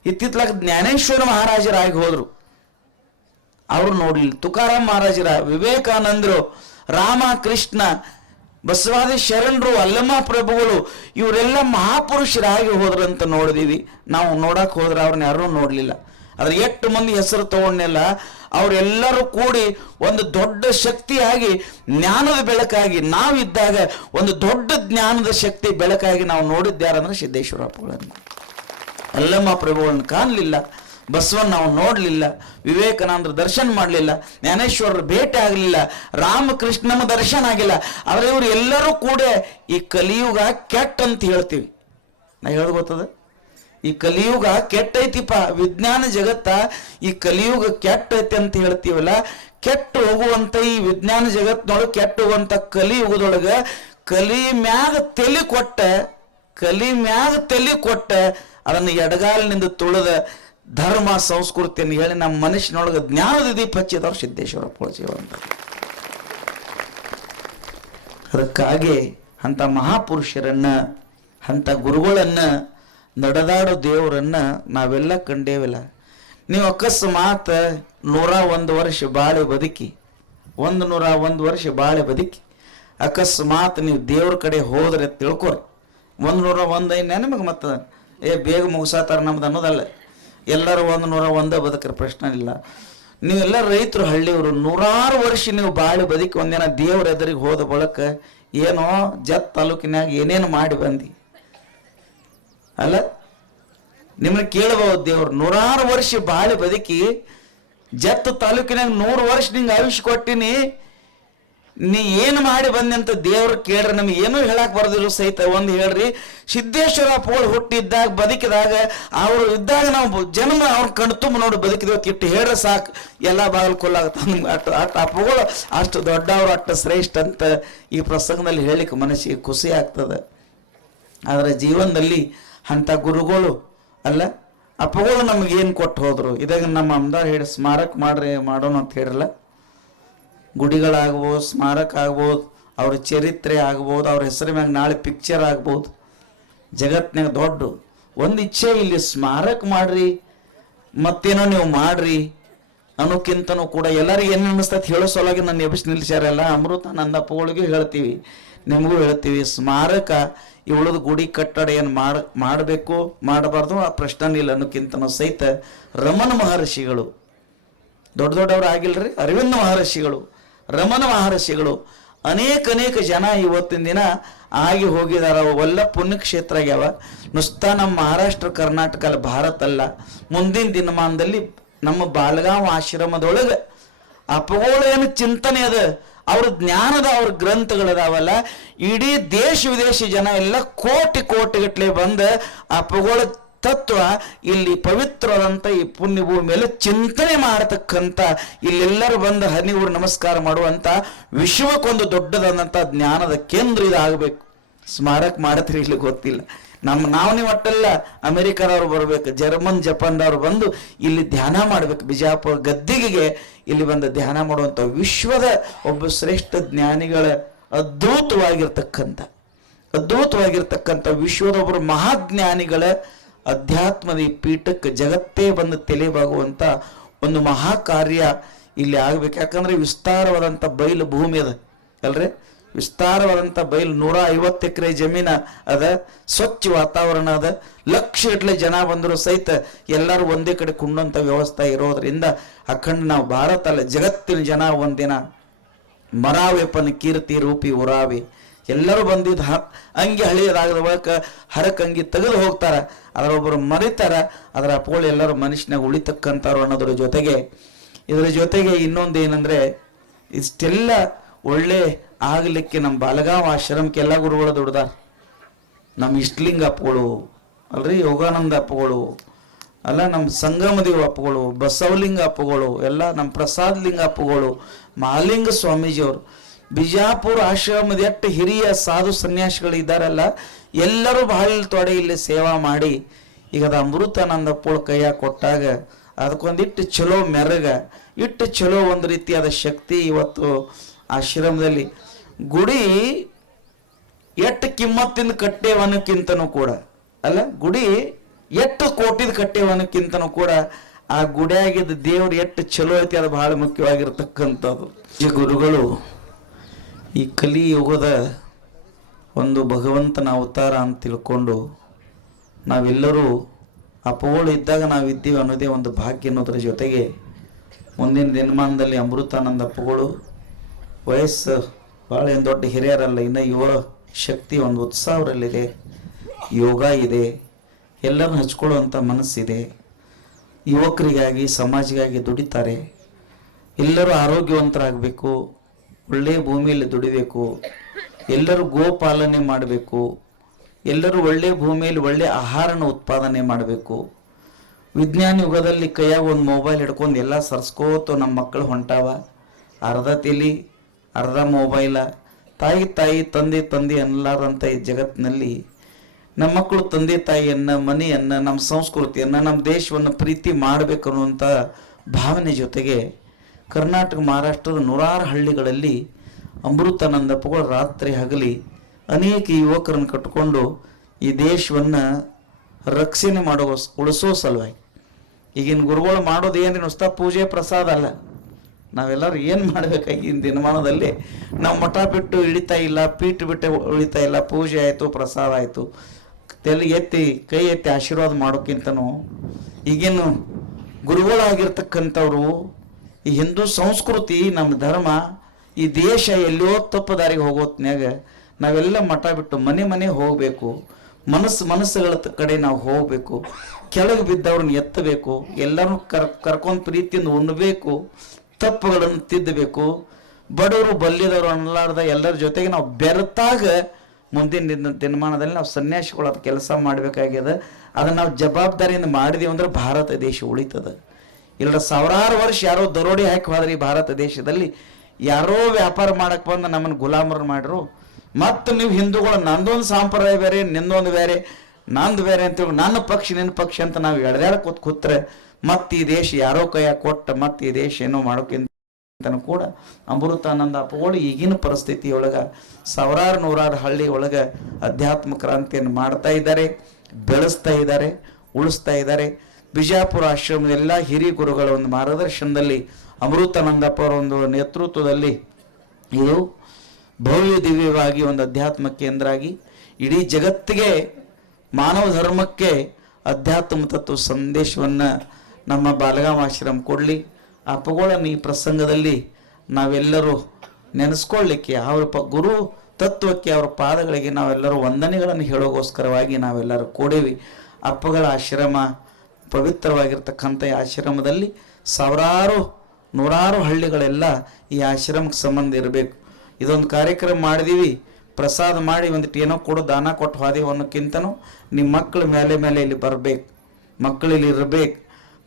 ಇತ್ತಿತ್ತಲಾಗ ಜ್ಞಾನೇಶ್ವರ ಮಹಾರಾಜರಾಗಿ ಹೋದ್ರು. ಅವರು ನೋಡ್ಲಿಲ್ಲ ತುಕಾರಾಮ್ ಮಹಾರಾಜರ ವಿವೇಕಾನಂದರು, ರಾಮ, ಕೃಷ್ಣ, ಬಸವಾದಿ ಶರಣರು, ಅಲ್ಲಮ್ಮ ಪ್ರಭುಗಳು, ಇವರೆಲ್ಲ ಮಹಾಪುರುಷರಾಗಿ ಹೋದ್ರು ಅಂತ ನೋಡಿದೀವಿ. ನಾವು ನೋಡಕ್ ಹೋದ್ರೆ ಅವ್ರನ್ನ ಯಾರೂ ನೋಡ್ಲಿಲ್ಲ. ಆದ್ರೆ ಎಷ್ಟು ಮಂದಿ ಹೆಸರು ತಗೊಂಡೆಲ್ಲ ಅವರೆಲ್ಲರೂ ಕೂಡಿ ಒಂದು ದೊಡ್ಡ ಶಕ್ತಿಯಾಗಿ, ಜ್ಞಾನದ ಬೆಳಕಾಗಿ, ನಾವಿದ್ದಾಗ ಒಂದು ದೊಡ್ಡ ಜ್ಞಾನದ ಶಕ್ತಿ ಬೆಳಕಾಗಿ ನಾವು ನೋಡಿದ್ಯಾರಂದ್ರೆ ಸಿದ್ದೇಶ್ವರಪ್ಪಗಳನ್ನು ಅಲ್ಲಮ್ಮ ಪ್ರಭುಗಳನ್ನು ಕಾಣಲಿಲ್ಲ. ಬಸವನ್ನ ನಾವು ನೋಡಲಿಲ್ಲ. ವಿವೇಕಾನಂದರ ದರ್ಶನ ಮಾಡಲಿಲ್ಲ. ಜ್ಞಾನೇಶ್ವರರು ಭೇಟಿ ಆಗಲಿಲ್ಲ. ರಾಮಕೃಷ್ಣನ ದರ್ಶನ ಆಗಿಲ್ಲ. ಆದರೆ ಇವರು ಎಲ್ಲರೂ ಕೂಡ ಈ ಕಲಿಯುಗ ಕೆಟ್ಟ ಅಂತ ಹೇಳ್ತೀವಿ. ನಾ ಹೇಳೋದು ಗೊತ್ತದ? ಈ ಕಲಿಯುಗ ಕೆಟ್ಟೈತಿಪ್ಪ. ವಿಜ್ಞಾನ ಜಗತ್ತ ಈ ಕಲಿಯುಗ ಕೆಟ್ಟೈತಿ ಅಂತ ಹೇಳ್ತೀವಲ್ಲ, ಕೆಟ್ಟು ಹೋಗುವಂತ ಈ ವಿಜ್ಞಾನ ಜಗತ್ತಿನೊಳಗೆ ಕೆಟ್ಟು ಹೋಗುವಂಥ ಕಲಿಯುಗದೊಳಗೆ ಕಲಿ ಮ್ಯಾಗ ತಲೆ ಕೊಟ್ಟ, ಕಲಿ ಮ್ಯಾಗ ತಲೆ ಕೊಟ್ಟ ಅದನ್ನು ಎಡಗಾಲಿನಿಂದ ತುಳಿದ ಧರ್ಮ ಸಂಸ್ಕೃತಿಯನ್ನು ಹೇಳಿ ನಮ್ಮ ಮನುಷ್ಯನೊಳಗೆ ಜ್ಞಾನದ ದೀಪ ಹಚ್ಚಿದವರು ಸಿದ್ದೇಶ್ವರ ಅಂತ ಅದಕ್ಕಾಗಿ ಅಂಥ ಮಹಾಪುರುಷರನ್ನ, ಅಂಥ ಗುರುಗಳನ್ನ, ನಡೆದಾಡೋ ದೇವರನ್ನ ನಾವೆಲ್ಲ ಕಂಡೇವಿಲ್ಲ. ನೀವು ಅಕಸ್ಮಾತ್ ನೂರ ಒಂದು ವರ್ಷ ಬಾಳೆ ಬದುಕಿ, ಒಂದು ನೂರ ಒಂದು ವರ್ಷ ಬಾಳೆ ಬದುಕಿ, ಅಕಸ್ಮಾತ್ ನೀವು ದೇವ್ರ ಕಡೆ ಹೋದ್ರೆ ತಿಳ್ಕೊರಿ. ಒಂದು ನೂರ ಒಂದು ಐದು ನಿಮಗೆ ಮತ್ತೆ ಏ, ಬೇಗ ಮುಗಿಸಾತಾರ ನಮ್ದು ಅನ್ನೋದಲ್ಲ. ಎಲ್ಲರೂ ಒಂದು ನೂರ ಒಂದೇ ಬದುಕ್ರ ಪ್ರಶ್ನೆ ಇಲ್ಲ. ನೀವೆಲ್ಲ ರೈತರು ಹಳ್ಳಿಯವರು, ನೂರಾರು ವರ್ಷ ನೀವು ಬಾಳಿ ಬದುಕಿ ಒಂದಿನ ದೇವ್ರ ಎದುರಿಗೆ ಹೋದ ಬಳಕ ಏನೋ ಜತ್ ತಾಲೂಕಿನಾಗ ಏನೇನು ಮಾಡಿ ಬಂದಿ. ಅಲ್ಲ? ನಿಮ್ಮನ್ನ ಕೇಳಬಹುದು ದೇವ್ರು, ನೂರಾರು ವರ್ಷ ಬಾಳಿ ಬದುಕಿ ಜತ್ ತಾಲೂಕಿನಾಗ ನೂರು ವರ್ಷ ನಿಂಗೆ ಆಯುಷ್ ಕೊಟ್ಟಿನಿ ನೀ ಏನು ಮಾಡಿ ಬಂದೆ ಅಂತ ದೇವ್ರು ಕೇಳ್ರಿ, ನಮ್ಗೆ ಏನೂ ಹೇಳಕ್ ಬರೋದಿಲ್ಲ ಸಹಿತ. ಒಂದು ಹೇಳ್ರಿ, ಸಿದ್ದೇಶ್ವರ ಪೋಳ್ ಹುಟ್ಟಿದ್ದಾಗ, ಬದುಕಿದಾಗ, ಅವರು ಇದ್ದಾಗ ನಾವು ಜನ್ಮ ಅವ್ರ ಕಣ್ ತುಂಬ ನೋಡಿ ಬದುಕಿದ್ರೆ ಇಟ್ಟು ಹೇಳ್ರೆ ಸಾಕು. ಎಲ್ಲ ಬಾಗಿಲು ಕೊಲ್ಲಾಗತ್ತ ನಮ್ಗೆ ಅಪ್ಪಗಳು ಅಷ್ಟು ದೊಡ್ಡವ್ರು, ಅಷ್ಟು ಶ್ರೇಷ್ಠ ಅಂತ ಈ ಪ್ರಸಂಗದಲ್ಲಿ ಹೇಳಿಕ್ಕೆ ಮನಸ್ಸಿಗೆ ಖುಷಿ ಆಗ್ತದೆ. ಆದರೆ ಜೀವನದಲ್ಲಿ ಅಂಥ ಗುರುಗಳು ಅಲ್ಲ ಅಪ್ಪಗಳು ನಮಗೆ ಏನು ಕೊಟ್ಟು ಹೋದರು? ಇದಾಗ ನಮ್ಮ ಅಮ್ದಾರ್ ಹೇಳಿ, ಸ್ಮಾರಕ ಮಾಡ್ರಿ, ಮಾಡೋಣ ಅಂತ ಹೇಳಿರಲ್ಲ. ಗುಡಿಗಳಾಗ್ಬೋದು ಸ್ಮಾರಕ ಆಗ್ಬೋದು ಅವ್ರ ಚರಿತ್ರೆ ಆಗ್ಬೋದು, ಅವ್ರ ಹೆಸರು ಮ್ಯಾಗ ನಾಳೆ ಪಿಕ್ಚರ್ ಆಗ್ಬೋದು. ಜಗತ್ತಿನಾಗ ದೊಡ್ಡ ಒಂದು ಇಚ್ಛೆ ಇಲ್ಲಿ, ಸ್ಮಾರಕ ಮಾಡ್ರಿ, ಮತ್ತೇನೋ ನೀವು ಮಾಡ್ರಿ ಅನ್ನೋಕ್ಕಿಂತನೂ ಕೂಡ ಎಲ್ಲರಿಗೂ ಏನು ಅನ್ನಿಸ್ತೈತೆ ಹೇಳೋ ಸಲುವಾಗಿ ನನ್ನ ಎಬ್ಬಿಸಿ ನಿಲ್ಸ್ಯಾರಲ್ಲ ನನ್ನ ಅಪ್ಪಗಳಿಗೂ ಹೇಳ್ತೀವಿ, ನಿಮಗೂ ಹೇಳ್ತೀವಿ, ಸ್ಮಾರಕ ಇವಳದ ಗುಡಿ ಕಟ್ಟಡ ಏನು ಮಾಡಿ, ಮಾಡಬೇಕು, ಮಾಡಬಾರ್ದು, ಆ ಪ್ರಶ್ನೆ ಇಲ್ಲ ಅನ್ನೋಕ್ಕಿಂತನೂ ಸಹಿತ ರಮಣ ಮಹರ್ಷಿಗಳು. ದೊಡ್ಡ ದೊಡ್ಡವರು ಆಗಿಲ್ರಿ, ಅರವಿಂದ ಮಹರ್ಷಿಗಳು. ರಮಣ ಮಹರ್ಷಿಗಳು ಅನೇಕ ಅನೇಕ ಜನ ಇವತ್ತಿನ ದಿನ ಆಗಿ ಹೋಗಿದಾರ. ಅವೆಲ್ಲ ಪುಣ್ಯಕ್ಷೇತ್ರ ಆಗ್ಯಾವ ನುಸ್ತಾ ನಮ್ಮ ಮಹಾರಾಷ್ಟ್ರ, ಕರ್ನಾಟಕ ಅಲ್ಲ ಭಾರತ ಅಲ್ಲ. ಮುಂದಿನ ದಿನಮಾನದಲ್ಲಿ ನಮ್ಮ ಬಾಲಗಾಂವ್ ಆಶ್ರಮದೊಳಗೆ ಅಪಗೋಳ ಏನು ಚಿಂತನೆ ಅದ. ಅವ್ರ ಜ್ಞಾನದ, ಅವ್ರ ಗ್ರಂಥಗಳದಾವಲ್ಲ. ಇಡೀ ದೇಶ ವಿದೇಶಿ ಜನ ಎಲ್ಲ ಕೋಟಿ ಕೋಟಿಗಟ್ಲೆ ಬಂದು ಅಪಗೋಳ ತತ್ವ ಇಲ್ಲಿ ಪವಿತ್ರವಾದಂಥ ಈ ಪುಣ್ಯ ಭೂಮಿಯಲ್ಲಿ ಚಿಂತನೆ ಮಾಡತಕ್ಕಂಥ ಇಲ್ಲೆಲ್ಲರೂ ಬಂದು ಹನಿಗೂರು ನಮಸ್ಕಾರ ಮಾಡುವಂಥ ವಿಶ್ವಕ್ಕೊಂದು ದೊಡ್ಡದಾದಂಥ ಜ್ಞಾನದ ಕೇಂದ್ರ ಇದಾಗಬೇಕು. ಸ್ಮಾರಕ ಮಾಡತ್ರಿ ಇಲ್ಲಿ ಗೊತ್ತಿಲ್ಲ. ನಮ್ಮ ನಾವು ನೀವು ಒಟ್ಟೆಲ್ಲ, ಅಮೆರಿಕದವ್ರು ಬರಬೇಕು, ಜರ್ಮನ್, ಜಪಾನ್ದವ್ರು ಬಂದು ಇಲ್ಲಿ ಧ್ಯಾನ ಮಾಡಬೇಕು. ಬಿಜಾಪುರ ಗದ್ದಿಗೆಗೆ ಇಲ್ಲಿ ಬಂದು ಧ್ಯಾನ ಮಾಡುವಂಥ ವಿಶ್ವದ ಒಬ್ಬ ಶ್ರೇಷ್ಠ ಜ್ಞಾನಿಗಳ ಅದ್ಭುತವಾಗಿರ್ತಕ್ಕಂಥ ಅದ್ಭುತವಾಗಿರ್ತಕ್ಕಂಥ ವಿಶ್ವದ ಒಬ್ಬರು ಮಹಾಜ್ಞಾನಿಗಳ ಅಧ್ಯಾತ್ಮದ ಈ ಪೀಠಕ್ಕೆ ಜಗತ್ತೇ ಬಂದು ತಲೆಬಾಗುವಂಥ ಒಂದು ಮಹಾ ಕಾರ್ಯ ಇಲ್ಲಿ ಆಗಬೇಕು. ಯಾಕಂದರೆ ವಿಸ್ತಾರವಾದಂಥ ಬಯಲು ಭೂಮಿ ಅದ. ಅಲ್ರಿ? ವಿಸ್ತಾರವಾದಂಥ ಬಯಲು ನೂರ ಐವತ್ತು ಎಕರೆ ಜಮೀನ ಅದ. ಸ್ವಚ್ಛ ವಾತಾವರಣ ಅದ. ಲಕ್ಷ ಇಟ್ಲೆ ಜನ ಬಂದರೂ ಸಹಿತ ಎಲ್ಲರೂ ಒಂದೇ ಕಡೆ ಕುಂಡಂಥ ವ್ಯವಸ್ಥೆ ಇರೋದರಿಂದ ಅಖಂಡ ನಾವು ಭಾರತ ಅಲ್ಲ, ಜಗತ್ತಿನ ಜನ ಒಂದಿನ ಮರಾವೆಪ್ಪನ ಕೀರ್ತಿ ರೂಪಿ ಉರಾವೆ. ಎಲ್ಲರೂ ಬಂದಿದ್ದು ಹ ಅಂಗಿ ಹಳಿಯದಾಗದ ಬಳಿಕ ಹರಕ ಅಂಗಿ ತೆಗೆದು ಹೋಗ್ತಾರ. ಅದರೊಬ್ಬರು ಮರಿತಾರ. ಅದರ ಪೋಳು ಎಲ್ಲರೂ ಮನುಷ್ಯನಾಗ ಉಳಿತಕ್ಕಂಥವ್ರು ಅನ್ನೋದ್ರ ಜೊತೆಗೆ, ಇದರ ಜೊತೆಗೆ ಇನ್ನೊಂದು ಏನಂದ್ರೆ ಇಷ್ಟೆಲ್ಲ ಒಳ್ಳೆ ಆಗಲಿಕ್ಕೆ ನಮ್ಮ ಬಾಲಗಾಂವ್ ಆಶ್ರಮಕ್ಕೆ ಎಲ್ಲ ಗುರುಗಳು ದುಡ್ದಾರ. ನಮ್ಮ ಇಷ್ಟಲಿಂಗ ಅಪ್ಪಗಳು, ಅಲ್ರಿ ಯೋಗಾನಂದ ಅಪ್ಪಗಳು, ಅಲ್ಲ ನಮ್ಮ ಸಂಗಮದೇವ ಅಪ್ಪಗಳು, ಬಸವಲಿಂಗ ಅಪ್ಪಗಳು, ಎಲ್ಲ ನಮ್ಮ ಪ್ರಸಾದ್ ಲಿಂಗ ಅಪ್ಪಗಳು, ಮಹಾಲಿಂಗ ಸ್ವಾಮೀಜಿಯವರು. ಬಿಜಾಪುರ ಆಶ್ರಮದ ಎಷ್ಟು ಹಿರಿಯ ಸಾಧು ಸನ್ಯಾಸಿಗಳು ಇದ್ದಾರಲ್ಲ ಎಲ್ಲರೂ ಬಹಳ ತೊಡೆ ಇಲ್ಲಿ ಸೇವಾ ಮಾಡಿ, ಈಗ ಅದು ಅಮೃತಾನಂದ ಅಪ್ಪಳ ಕೈಯ ಕೊಟ್ಟಾಗ ಅದಕ್ಕೊಂದಿಟ್ಟು ಚಲೋ ಮೆರಗ, ಇಟ್ಟು ಚಲೋ ಒಂದು ರೀತಿಯಾದ ಶಕ್ತಿ ಇವತ್ತು ಆಶ್ರಮದಲ್ಲಿ. ಗುಡಿ ಎಷ್ಟು ಕಿಮ್ಮತ್ತಿನ ಕಟ್ಟೆವನಕ್ಕಿಂತನೂ ಕೂಡ, ಅಲ್ಲ? ಗುಡಿ ಎಷ್ಟು ಕೋಟಿದ ಕಟ್ಟೆವನಕ್ಕಿಂತನೂ ಕೂಡ ಆ ಗುಡಿಯಾಗಿದ್ದ ದೇವ್ರು ಎಷ್ಟು ಚಲೋ ಐತಿ, ಅದು ಬಹಳ ಮುಖ್ಯವಾಗಿರ್ತಕ್ಕಂಥದ್ದು. ಈ ಗುರುಗಳು ಈ ಕಲಿಯುಗದ ಒಂದು ಭಗವಂತನ ಅವತಾರ ಅಂತ ತಿಳ್ಕೊಂಡು ನಾವೆಲ್ಲರೂ ಅಪಗಳು ಇದ್ದಾಗ ನಾವಿದ್ದೀವಿ ಅನ್ನೋದೇ ಒಂದು ಭಾಗ್ಯ ಅನ್ನೋದ್ರ ಜೊತೆಗೆ ಮುಂದಿನ ದಿನಮಾನದಲ್ಲಿ ಅಮೃತಾನಂದ ಅಪ್ಪಗಳು, ವಯಸ್ಸು ಭಾಳ ಏನು ದೊಡ್ಡ ಹಿರಿಯರಲ್ಲ, ಇನ್ನು ಯುವ ಶಕ್ತಿ, ಒಂದು ಉತ್ಸಾಹರಲ್ಲಿದೆ ಯೋಗ ಇದೆ. ಎಲ್ಲರೂ ಹಚ್ಕೊಳ್ಳುವಂಥ ಮನಸ್ಸಿದೆ. ಯುವಕರಿಗಾಗಿ ಸಮಾಜಗಾಗಿ ದುಡಿತಾರೆ. ಎಲ್ಲರೂ ಆರೋಗ್ಯವಂತರಾಗಬೇಕು. ಒಳ್ಳೆಯ ಭೂಮಿಯಲ್ಲಿ ದುಡಿಬೇಕು, ಎಲ್ಲರೂ ಗೋಪಾಲನೆ ಮಾಡಬೇಕು, ಎಲ್ಲರೂ ಒಳ್ಳೆಯ ಭೂಮಿಯಲ್ಲಿ ಒಳ್ಳೆಯ ಆಹಾರನ ಉತ್ಪಾದನೆ ಮಾಡಬೇಕು. ವಿಜ್ಞಾನ ಯುಗದಲ್ಲಿ ಕೈಯಾಗ ಒಂದು ಮೊಬೈಲ್ ಹಿಡ್ಕೊಂಡು ಎಲ್ಲ ಸರ್ಸ್ಕೋತು ನಮ್ಮ ಮಕ್ಕಳು ಹೊಂಟಾವ. ಅರ್ಧ ತಲಿ, ಅರ್ಧ ಮೊಬೈಲ ತಾಯಿ ತಾಯಿ, ತಂದೆ ತಂದೆ ಅನ್ನಲಾರಂಥ ಈ ಜಗತ್ತಿನಲ್ಲಿ ನಮ್ಮ ಮಕ್ಕಳು ತಂದೆ ತಾಯಿಯನ್ನು ಮನೆಯನ್ನು ನಮ್ಮ ಸಂಸ್ಕೃತಿಯನ್ನ ನಮ್ಮ ದೇಶವನ್ನು ಪ್ರೀತಿ ಮಾಡಬೇಕು ಅನ್ನುವಂಥ ಭಾವನೆ ಜೊತೆಗೆ ಕರ್ನಾಟಕ, ಮಹಾರಾಷ್ಟ್ರದ ನೂರಾರು ಹಳ್ಳಿಗಳಲ್ಲಿ ಅಮೃತಾನಂದಪ್ಪಗಳು ರಾತ್ರಿ ಹಗಲಿ ಅನೇಕ ಯುವಕರನ್ನು ಕಟ್ಟಿಕೊಂಡು ಈ ದೇಶವನ್ನು ರಕ್ಷಣೆ ಮಾಡೋ ಉಳಿಸೋ ಸಲುವಾಗಿ. ಈಗಿನ ಗುರುಗಳು ಮಾಡೋದು ಏನೇನು ನುಸ್ತಾ ಪೂಜೆ ಪ್ರಸಾದ ಅಲ್ಲ. ನಾವೆಲ್ಲರೂ ಏನು ಮಾಡಬೇಕಾಗಿ ದಿನಮಾನದಲ್ಲಿ? ನಾವು ಮಠ ಬಿಟ್ಟು ಇಳಿತಾ ಇಲ್ಲ, ಪೀಠ ಬಿಟ್ಟು ಉಳಿತಾ ಇಲ್ಲ, ಪೂಜೆ ಆಯಿತು, ಪ್ರಸಾದ ಆಯಿತು. ತೆಲ್ ಎತ್ತಿ, ಕೈ ಎತ್ತಿ ಆಶೀರ್ವಾದ ಮಾಡೋಕ್ಕಿಂತನೂ ಈಗೇನು ಗುರುಗಳಾಗಿರ್ತಕ್ಕಂಥವ್ರು ಈ ಹಿಂದೂ ಸಂಸ್ಕೃತಿ, ನಮ್ಮ ಧರ್ಮ ಈ ದೇಶ ಎಲ್ಲೋ ತಪ್ಪು ದಾರಿಗೆ ಹೋಗೋತ್ನಾಗ ನಾವೆಲ್ಲ ಮಠ ಬಿಟ್ಟು ಮನೆ ಮನೆ ಹೋಗಬೇಕು. ಮನಸ್ಸು ಮನಸ್ಸುಗಳ ಕಡೆ ನಾವು ಹೋಗಬೇಕು. ಕೆಳಗೆ ಬಿದ್ದವ್ರನ್ನ ಎತ್ತಬೇಕು. ಎಲ್ಲರೂ ಕರ್ ಕರ್ಕೊಂಡು ಪ್ರೀತಿಯಿಂದ ಉಣ್ಣಬೇಕು ತಪ್ಪುಗಳನ್ನು ತಿದ್ದಬೇಕು. ಬಡವರು ಬಲ್ಲಿದವರು ಅನ್ನಲಾರ್ದ ಎಲ್ಲರ ಜೊತೆಗೆ ನಾವು ಬೆರೆತಾಗ ಮುಂದಿನ ದಿನ ದಿನಮಾನದಲ್ಲಿ ನಾವು ಸನ್ಯಾಸಿಗಳು ಕೆಲಸ ಮಾಡಬೇಕಾಗ್ಯದ. ಅದನ್ನ ನಾವು ಜವಾಬ್ದಾರಿಯಿಂದ ಮಾಡಿದೀವಿ ಅಂದ್ರೆ ಭಾರತ ದೇಶ ಉಳಿತದ. ಇಲ್ಲ ಸಾವಿರಾರು ವರ್ಷ ಯಾರೋ ದರೋಡಿ ಹಾಕಿ ಹೋದ್ರಿ ಭಾರತ ದೇಶದಲ್ಲಿ. ಯಾರೋ ವ್ಯಾಪಾರ ಮಾಡಕ್ ಬಂದು ನಮ್ಮನ್ನು ಗುಲಾಮರು ಮಾಡ್ರು. ಮತ್ತು ನೀವು ಹಿಂದೂಗಳು, ನಂದೊಂದು ಸಂಪ್ರದಾಯ ಬೇರೆ, ನಿಂದೊಂದು ಬೇರೆ, ನಂದು ಬೇರೆ ಅಂತೇಳಿ ನನ್ನ ಪಕ್ಷ ನಿನ್ನ ಪಕ್ಷ ಅಂತ ನಾವು ಎಳ್ದಾಡ ಕೂತ್ ಕೂತ್ರೆ ಮತ್ತೆ ಈ ದೇಶ ಯಾರೋ ಕೈಯ ಕೊಟ್ಟ ಮತ್ತೆ ಈ ದೇಶ ಏನೋ ಮಾಡೋಕ್ಕಿಂತ ಕೂಡ ಅಮೃತಾನಂದ ಅಪ್ಪಗಳು ಈಗಿನ ಪರಿಸ್ಥಿತಿಯೊಳಗ ಸಾವಿರಾರು ನೂರಾರು ಹಳ್ಳಿ ಒಳಗ ಅಧ್ಯಾತ್ಮ ಕ್ರಾಂತಿಯನ್ನು ಮಾಡ್ತಾ ಇದ್ದಾರೆ, ಬೆಳೆಸ್ತಾ ಇದ್ದಾರೆ, ಉಳಿಸ್ತಾ ಇದ್ದಾರೆ. ಬಿಜಾಪುರ ಆಶ್ರಮದ ಎಲ್ಲ ಹಿರಿಯ ಗುರುಗಳ ಒಂದು ಮಾರ್ಗದರ್ಶನದಲ್ಲಿ ಅಮೃತಾನಂದಪ್ಪ ಅವರ ಒಂದು ನೇತೃತ್ವದಲ್ಲಿ ಇದು ಭವ್ಯ ದಿವ್ಯವಾಗಿ ಒಂದು ಅಧ್ಯಾತ್ಮ ಕೇಂದ್ರ ಆಗಿ ಇಡೀ ಜಗತ್ತಿಗೆ ಮಾನವ ಧರ್ಮಕ್ಕೆ ಅಧ್ಯಾತ್ಮ ತತ್ವ ಸಂದೇಶವನ್ನು ನಮ್ಮ ಬಾಲಗಾಮ ಆಶ್ರಮ ಕೊಡಲಿ. ಅಪ್ಪಗಳನ್ನು ಈ ಪ್ರಸಂಗದಲ್ಲಿ ನಾವೆಲ್ಲರೂ ನೆನೆಸ್ಕೊಳ್ಳಿಕ್ಕೆ ಅವರ ಪ ಗುರು ತತ್ವಕ್ಕೆ ಅವರ ಪಾದಗಳಿಗೆ ನಾವೆಲ್ಲರೂ ವಂದನೆಗಳನ್ನು ಹೇಳೋಗೋಸ್ಕರವಾಗಿ ನಾವೆಲ್ಲರೂ ಕೂಡೇವಿ. ಅಪ್ಪಗಳ ಆಶ್ರಮ ಪವಿತ್ರವಾಗಿರ್ತಕ್ಕಂಥ ಈ ಆಶ್ರಮದಲ್ಲಿ ಸಾವಿರಾರು, ನೂರಾರು ಹಳ್ಳಿಗಳೆಲ್ಲ ಈ ಆಶ್ರಮಕ್ಕೆ ಸಂಬಂಧ ಇರಬೇಕು. ಇದೊಂದು ಕಾರ್ಯಕ್ರಮ ಮಾಡಿದೀವಿ. ಪ್ರಸಾದ ಮಾಡಿ ಒಂದಿಟ್ಟು ಏನೋ ಕೊಡು, ದಾನ ಕೊಟ್ಟು ಹಾದಿ ಅನ್ನೋಕ್ಕಿಂತನೂ ನಿಮ್ಮ ಮಕ್ಕಳು ಮೇಲೆ ಮೇಲೆ ಇಲ್ಲಿ ಬರಬೇಕು. ಮಕ್ಕಳು ಇಲ್ಲಿ ಇರಬೇಕು.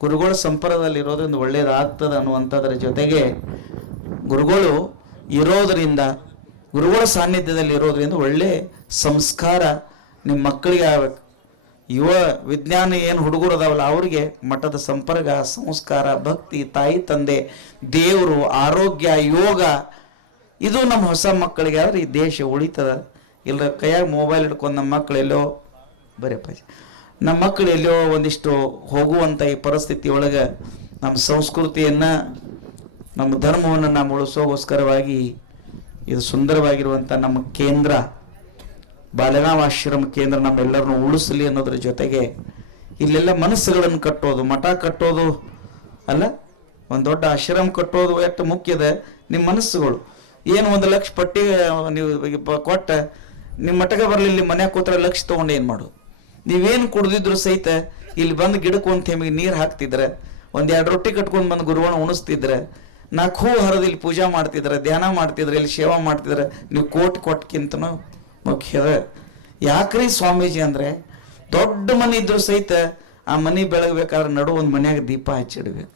ಗುರುಗಳ ಸಂಪರ್ಕದಲ್ಲಿ ಇರೋದ್ರಿಂದ ಒಳ್ಳೆಯದಾಗ್ತದೆ ಅನ್ನುವಂಥದ್ರ ಜೊತೆಗೆ ಗುರುಗಳು ಇರೋದರಿಂದ, ಗುರುಗಳ ಸಾನ್ನಿಧ್ಯದಲ್ಲಿ ಇರೋದರಿಂದ ಒಳ್ಳೆಯ ಸಂಸ್ಕಾರ ನಿಮ್ಮ ಮಕ್ಕಳಿಗೆ ಆಗ್ಬೇಕು. ಯುವ ವಿಜ್ಞಾನ ಏನು ಹುಡುಗರು ಅದಾವಲ್ಲ, ಅವ್ರಿಗೆ ಮಠದ ಸಂಪರ್ಕ, ಸಂಸ್ಕಾರ, ಭಕ್ತಿ, ತಾಯಿ, ತಂದೆ, ದೇವರು, ಆರೋಗ್ಯ, ಯೋಗ, ಇದು ನಮ್ಮ ಹೊಸ ಮಕ್ಕಳಿಗೆ ಆದ್ರೆ ಈ ದೇಶ ಉಳಿತದ. ಇಲ್ಲ ಕೈಯಾಗ ಮೊಬೈಲ್ ಹಿಡ್ಕೊಂಡು ನಮ್ಮ ಮಕ್ಕಳೆಲ್ಲೋ ಬರೀ ಅಪ್ಪಾಜಿ, ನಮ್ಮ ಮಕ್ಕಳು ಎಲ್ಲೋ ಒಂದಿಷ್ಟು ಹೋಗುವಂಥ ಈ ಪರಿಸ್ಥಿತಿ ಒಳಗೆ ನಮ್ಮ ಸಂಸ್ಕೃತಿಯನ್ನು, ನಮ್ಮ ಧರ್ಮವನ್ನು ನಾವು ಉಳಿಸೋಗೋಸ್ಕರವಾಗಿ ಇದು ಸುಂದರವಾಗಿರುವಂಥ ನಮ್ಮ ಕೇಂದ್ರ ಬಾಲಗಾಂವ್ ಆಶ್ರಮ ಕೇಂದ್ರ ನಮ್ಮೆಲ್ಲರನ್ನು ಉಳಿಸಲಿ ಅನ್ನೋದ್ರ ಜೊತೆಗೆ ಇಲ್ಲೆಲ್ಲ ಮನಸ್ಸುಗಳನ್ನು ಕಟ್ಟೋದು, ಮಠ ಕಟ್ಟೋದು ಅಲ್ಲ? ಒಂದು ದೊಡ್ಡ ಆಶ್ರಮ ಕಟ್ಟೋದು ಎಷ್ಟು ಮುಖ್ಯದ ನಿಮ್ಮ ಮನಸ್ಸುಗಳು. ಏನು ಒಂದು ಲಕ್ಷ ಪಟ್ಟಿ, ನೀವು ಕೊಟ್ಟ ನಿಮ್ಮ ಮಠಕ್ಕೆ ಬರಲಿ, ಇಲ್ಲಿ ಮನ್ಯಾಗ ಕೂತ್ರೆ ಲಕ್ಷ ತೊಗೊಂಡು ಏನು ಮಾಡು ನೀವೇನು ಕುಡ್ದಿದ್ರು ಸಹಿತ ಇಲ್ಲಿ ಬಂದು ಗಿಡಕ್ಕೆ ಒಂದು ತೆಮಿಗೆ ನೀರು ಹಾಕ್ತಿದ್ರೆ, ಒಂದು ಎರಡು ರೊಟ್ಟಿ ಕಟ್ಕೊಂಡು ಬಂದು ಗುರುವನ್ನ ಉಣಿಸ್ತಿದ್ರೆ, ನಾಲ್ಕು ಹೂ ಹರಿದು ಇಲ್ಲಿ ಪೂಜಾ ಮಾಡ್ತಿದ್ರೆ, ಧ್ಯಾನ ಮಾಡ್ತಿದ್ರೆ, ಇಲ್ಲಿ ಸೇವಾ ಮಾಡ್ತಿದ್ರೆ, ನೀವು ಕೋಟ್ ಕೊಟ್ಟಕ್ಕಿಂತನೂ ಮುಖ್ಯದ ಯಾಕ್ರಿ ಸ್ವಾಮೀಜಿ ಅಂದ್ರೆ ದೊಡ್ಡ ಮನೆ ಇದ್ದರೂ ಸಹಿತ ಆ ಮನೆ ಬೆಳಗಬೇಕಾದ್ರೆ ನಡು ಒಂದು ಮನೆಯಾಗ ದೀಪ ಹಚ್ಚಿಡ್ಬೇಕು.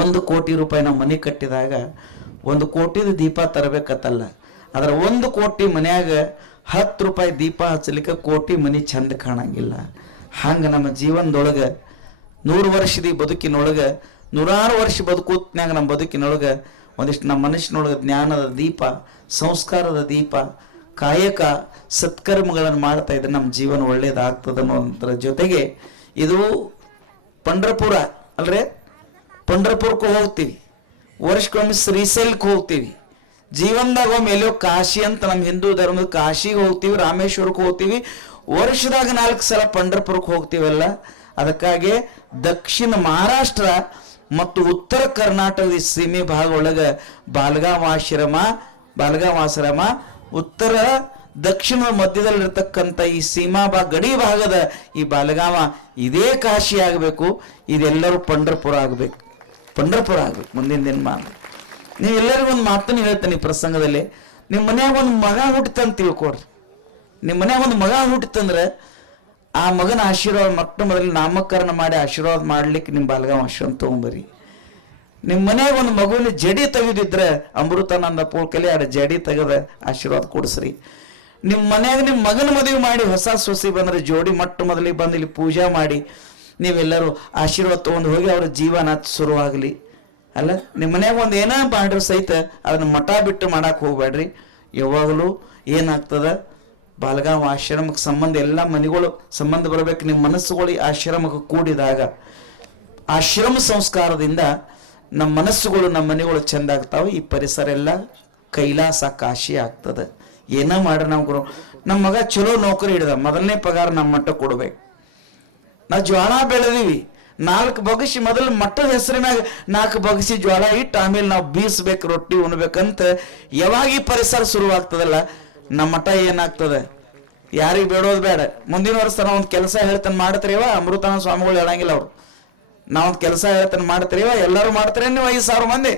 ಒಂದು ಕೋಟಿ ರೂಪಾಯಿ ನಾವು ಮನೆ ಕಟ್ಟಿದಾಗ ಒಂದು ಕೋಟಿದ ದೀಪ ತರಬೇಕತ್ತಲ್ಲ. ಅದರ ಒಂದು ಕೋಟಿ ಮನೆಯಾಗ ಹತ್ತು ರೂಪಾಯಿ ದೀಪ ಹಚ್ಚಲಿಕ್ಕೆ ಕೋಟಿ ಮನೆ ಚಂದ ಕಾಣಂಗಿಲ್ಲ. ಹಂಗೆ ನಮ್ಮ ಜೀವನದೊಳಗೆ ನೂರು ವರ್ಷದ ಬದುಕಿನೊಳಗೆ, ನೂರಾರು ವರ್ಷ ಬದುಕೂತ್ನಾಗ ನಮ್ಮ ಬದುಕಿನೊಳಗೆ ಒಂದಿಷ್ಟು ನಮ್ಮ ಮನುಷ್ಯನೊಳಗೆ ಜ್ಞಾನದ ದೀಪ, ಸಂಸ್ಕಾರದ ದೀಪ ಕಾಯಕ ಸತ್ಕರ್ಮಗಳನ್ನು ಮಾಡ್ತಾ ಇದ್ರೆ ನಮ್ಮ ಜೀವನ ಒಳ್ಳೇದಾಗ್ತದೆ ಅನ್ನೋದ್ರ ಜೊತೆಗೆ ಇದು ಪಂಡ್ರಪುರ, ಅಲ್ರೇ? ಪಂಡ್ರಪುರಕ್ಕೆ ಹೋಗ್ತೀವಿ. ವರ್ಷಕ್ಕೊಮ್ಮೆ ಶ್ರೀಶೈಲಕ್ಕೆ ಹೋಗ್ತೀವಿ. ಜೀವನದಾಗ ಒಮ್ಮೆ ಎಲ್ಲೋ ಕಾಶಿ ಅಂತ ನಮ್ಮ ಹಿಂದೂ ಧರ್ಮದ ಕಾಶಿಗೆ ಹೋಗ್ತೀವಿ, ರಾಮೇಶ್ವರಕ್ಕೆ ಹೋಗ್ತೀವಿ. ವರ್ಷದಾಗ ನಾಲ್ಕು ಸಲ ಪಂಡ್ರಪುರಕ್ಕೆ ಹೋಗ್ತೀವಲ್ಲ? ಅದಕ್ಕಾಗಿ ದಕ್ಷಿಣ ಮಹಾರಾಷ್ಟ್ರ ಮತ್ತು ಉತ್ತರ ಕರ್ನಾಟಕದ ಸೀಮೆ ಭಾಗ ಒಳಗೆ ಬಾಲಗಾಂವ್ ಆಶ್ರಮ ಆಶ್ರಮ ಉತ್ತರ, ದಕ್ಷಿಣ ಮಧ್ಯದಲ್ಲಿರ್ತಕ್ಕಂಥ ಈ ಸೀಮಾ ಬಾ, ಗಡಿ ಭಾಗದ ಈ ಬಾಲಗಾಮ ಇದೇ ಕಾಶಿ ಆಗಬೇಕು. ಇದೆಲ್ಲರೂ ಪಂಡರ್ಪುರ ಆಗಬೇಕು. ಪಂಡರ್ಪುರ ಆಗಬೇಕು ಮುಂದಿನ ದಿನ ನೀವು ಎಲ್ಲರಿಗೂ ಒಂದು ಮಾತನ್ನು ಹೇಳ್ತೇನೆ ಈ ಪ್ರಸಂಗದಲ್ಲಿ. ನಿಮ್ಮ ಮನ್ಯಾಗ ಒಂದು ಮಗ ಹುಟ್ಟಿತಂತ ತಿಳ್ಕೊಡ್ರಿ ನಿಮ್ಮ ಮನ್ಯಾಗ ಒಂದು ಮಗ ಹುಟ್ಟಿತಂದ್ರೆ ಆ ಮಗನ ಆಶೀರ್ವಾದ ಮೊಟ್ಟ ಮೊದಲು ನಾಮಕರಣ ಮಾಡಿ ಆಶೀರ್ವಾದ ಮಾಡ್ಲಿಕ್ಕೆ ನಿಮ್ಮ ಬಾಲಗಾಮ ಆಶ್ರಮ ತಗೊಂಬರಿ ನಿಮ್ಮ ಮನ್ಯಾಗ ಒಂದು ಮಗುವಿನ ಜಡಿ ತೆಗೆದಿದ್ರೆ ಅಮೃತಾನಂದ ಪೋಳ್ಕಲಿ ಆಡ ಜಡಿ ತೆಗೆದ ಆಶೀರ್ವಾದ ಕೊಡಿಸ್ರಿ. ನಿಮ್ಮ ಮನೆಯಾಗ ನಿಮ್ಮ ಮಗನ ಮದುವೆ ಮಾಡಿ ಹೊಸ ಸೊಸಿ ಬಂದ್ರೆ ಜೋಡಿ ಮೊಟ್ಟ ಮೊದಲಿಗೆ ಬಂದು ಇಲ್ಲಿ ಪೂಜಾ ಮಾಡಿ ನೀವೆಲ್ಲರೂ ಆಶೀರ್ವಾದ ತೊಗೊಂಡು ಹೋಗಿ ಅವ್ರ ಜೀವನ ಶುರುವಾಗಲಿ. ಅಲ್ಲ? ನಿಮ್ಮ ಮನೆಯಾಗ ಒಂದು ಏನೋ ಮಾಡ್ರಿ ಸಹಿತ ಅದನ್ನ ಮಠ ಬಿಟ್ಟು ಮಾಡಕ್ಕೆ ಹೋಗ್ಬೇಡ್ರಿ ಯಾವಾಗಲೂ ಏನಾಗ್ತದ? ಬಾಲಗಾಂವ್ ಆಶ್ರಮಕ್ಕೆ ಸಂಬಂಧ ಎಲ್ಲ ಮನೆಗಳು ಸಂಬಂಧ ಬರಬೇಕು ನಿಮ್ಮ ಮನಸ್ಸುಗಳು ಆಶ್ರಮಕ್ಕೆ ಕೂಡಿದಾಗ. ಆಶ್ರಮ ಸಂಸ್ಕಾರದಿಂದ ನಮ್ಮ ಮನಸ್ಸುಗಳು ನಮ್ಮ ಮನೆಗಳು ಚೆಂದ ಆಗ್ತಾವೆ, ಈ ಪರಿಸರ ಎಲ್ಲ ಕೈಲಾಸ ಕಾಶಿ ಆಗ್ತದೆ. ಏನೋ ಮಾಡ್ರಿ ನಾವು ಗುರು. ನಮ್ಮ ಮಗ ಚಲೋ ನೌಕರಿ ಹಿಡಿದ, ಮೊದಲನೇ ಪಗಾರ ನಮ್ಮ ಮಟ್ಟ ಕೊಡ್ಬೇಕು. ನಾ ಜ್ವಾಳ ಬೆಳೆದೀವಿ. ನಾಲ್ಕು ಬಗಸಿ ಮೊದಲು ಮಟ್ಟದ ಹೆಸರಿನಾಗ ನಾಲ್ಕು ಬಗಸಿ ಜ್ವಾಳ ಇಟ್ಟು ಆಮೇಲೆ ನಾವು ಬೀಸ್ಬೇಕು, ರೊಟ್ಟಿ ಉಣ್ಬೇಕಂತ ಯಾವಾಗ ಈ ಪರಿಸರ ಶುರುವಾಗ್ತದಲ್ಲ ನಮ್ಮ ಮಠ ಏನಾಗ್ತದೆ? ಯಾರಿಗೆ ಬೇಡೋದು ಬೇಡ. ಮುಂದಿನ ವರ್ಷ ನಾವು ಒಂದು ಕೆಲಸ ಹೇಳ್ತಾನೆ ಮಾಡ್ತೀರಿವ ಅಮೃತಾನ ಸ್ವಾಮಿಗಳು ಹೇಳಂಗಿಲ್ಲ ಅವ್ರು. ನಾವೊಂದು ಕೆಲಸ ಹೇಳ್ತಾನೆ ಮಾಡ್ತೀರಿವ ಎಲ್ಲರೂ ಮಾಡ್ತಾರೆ ನೀವು ಐದು ಸಾವಿರ ಮಂದಿ?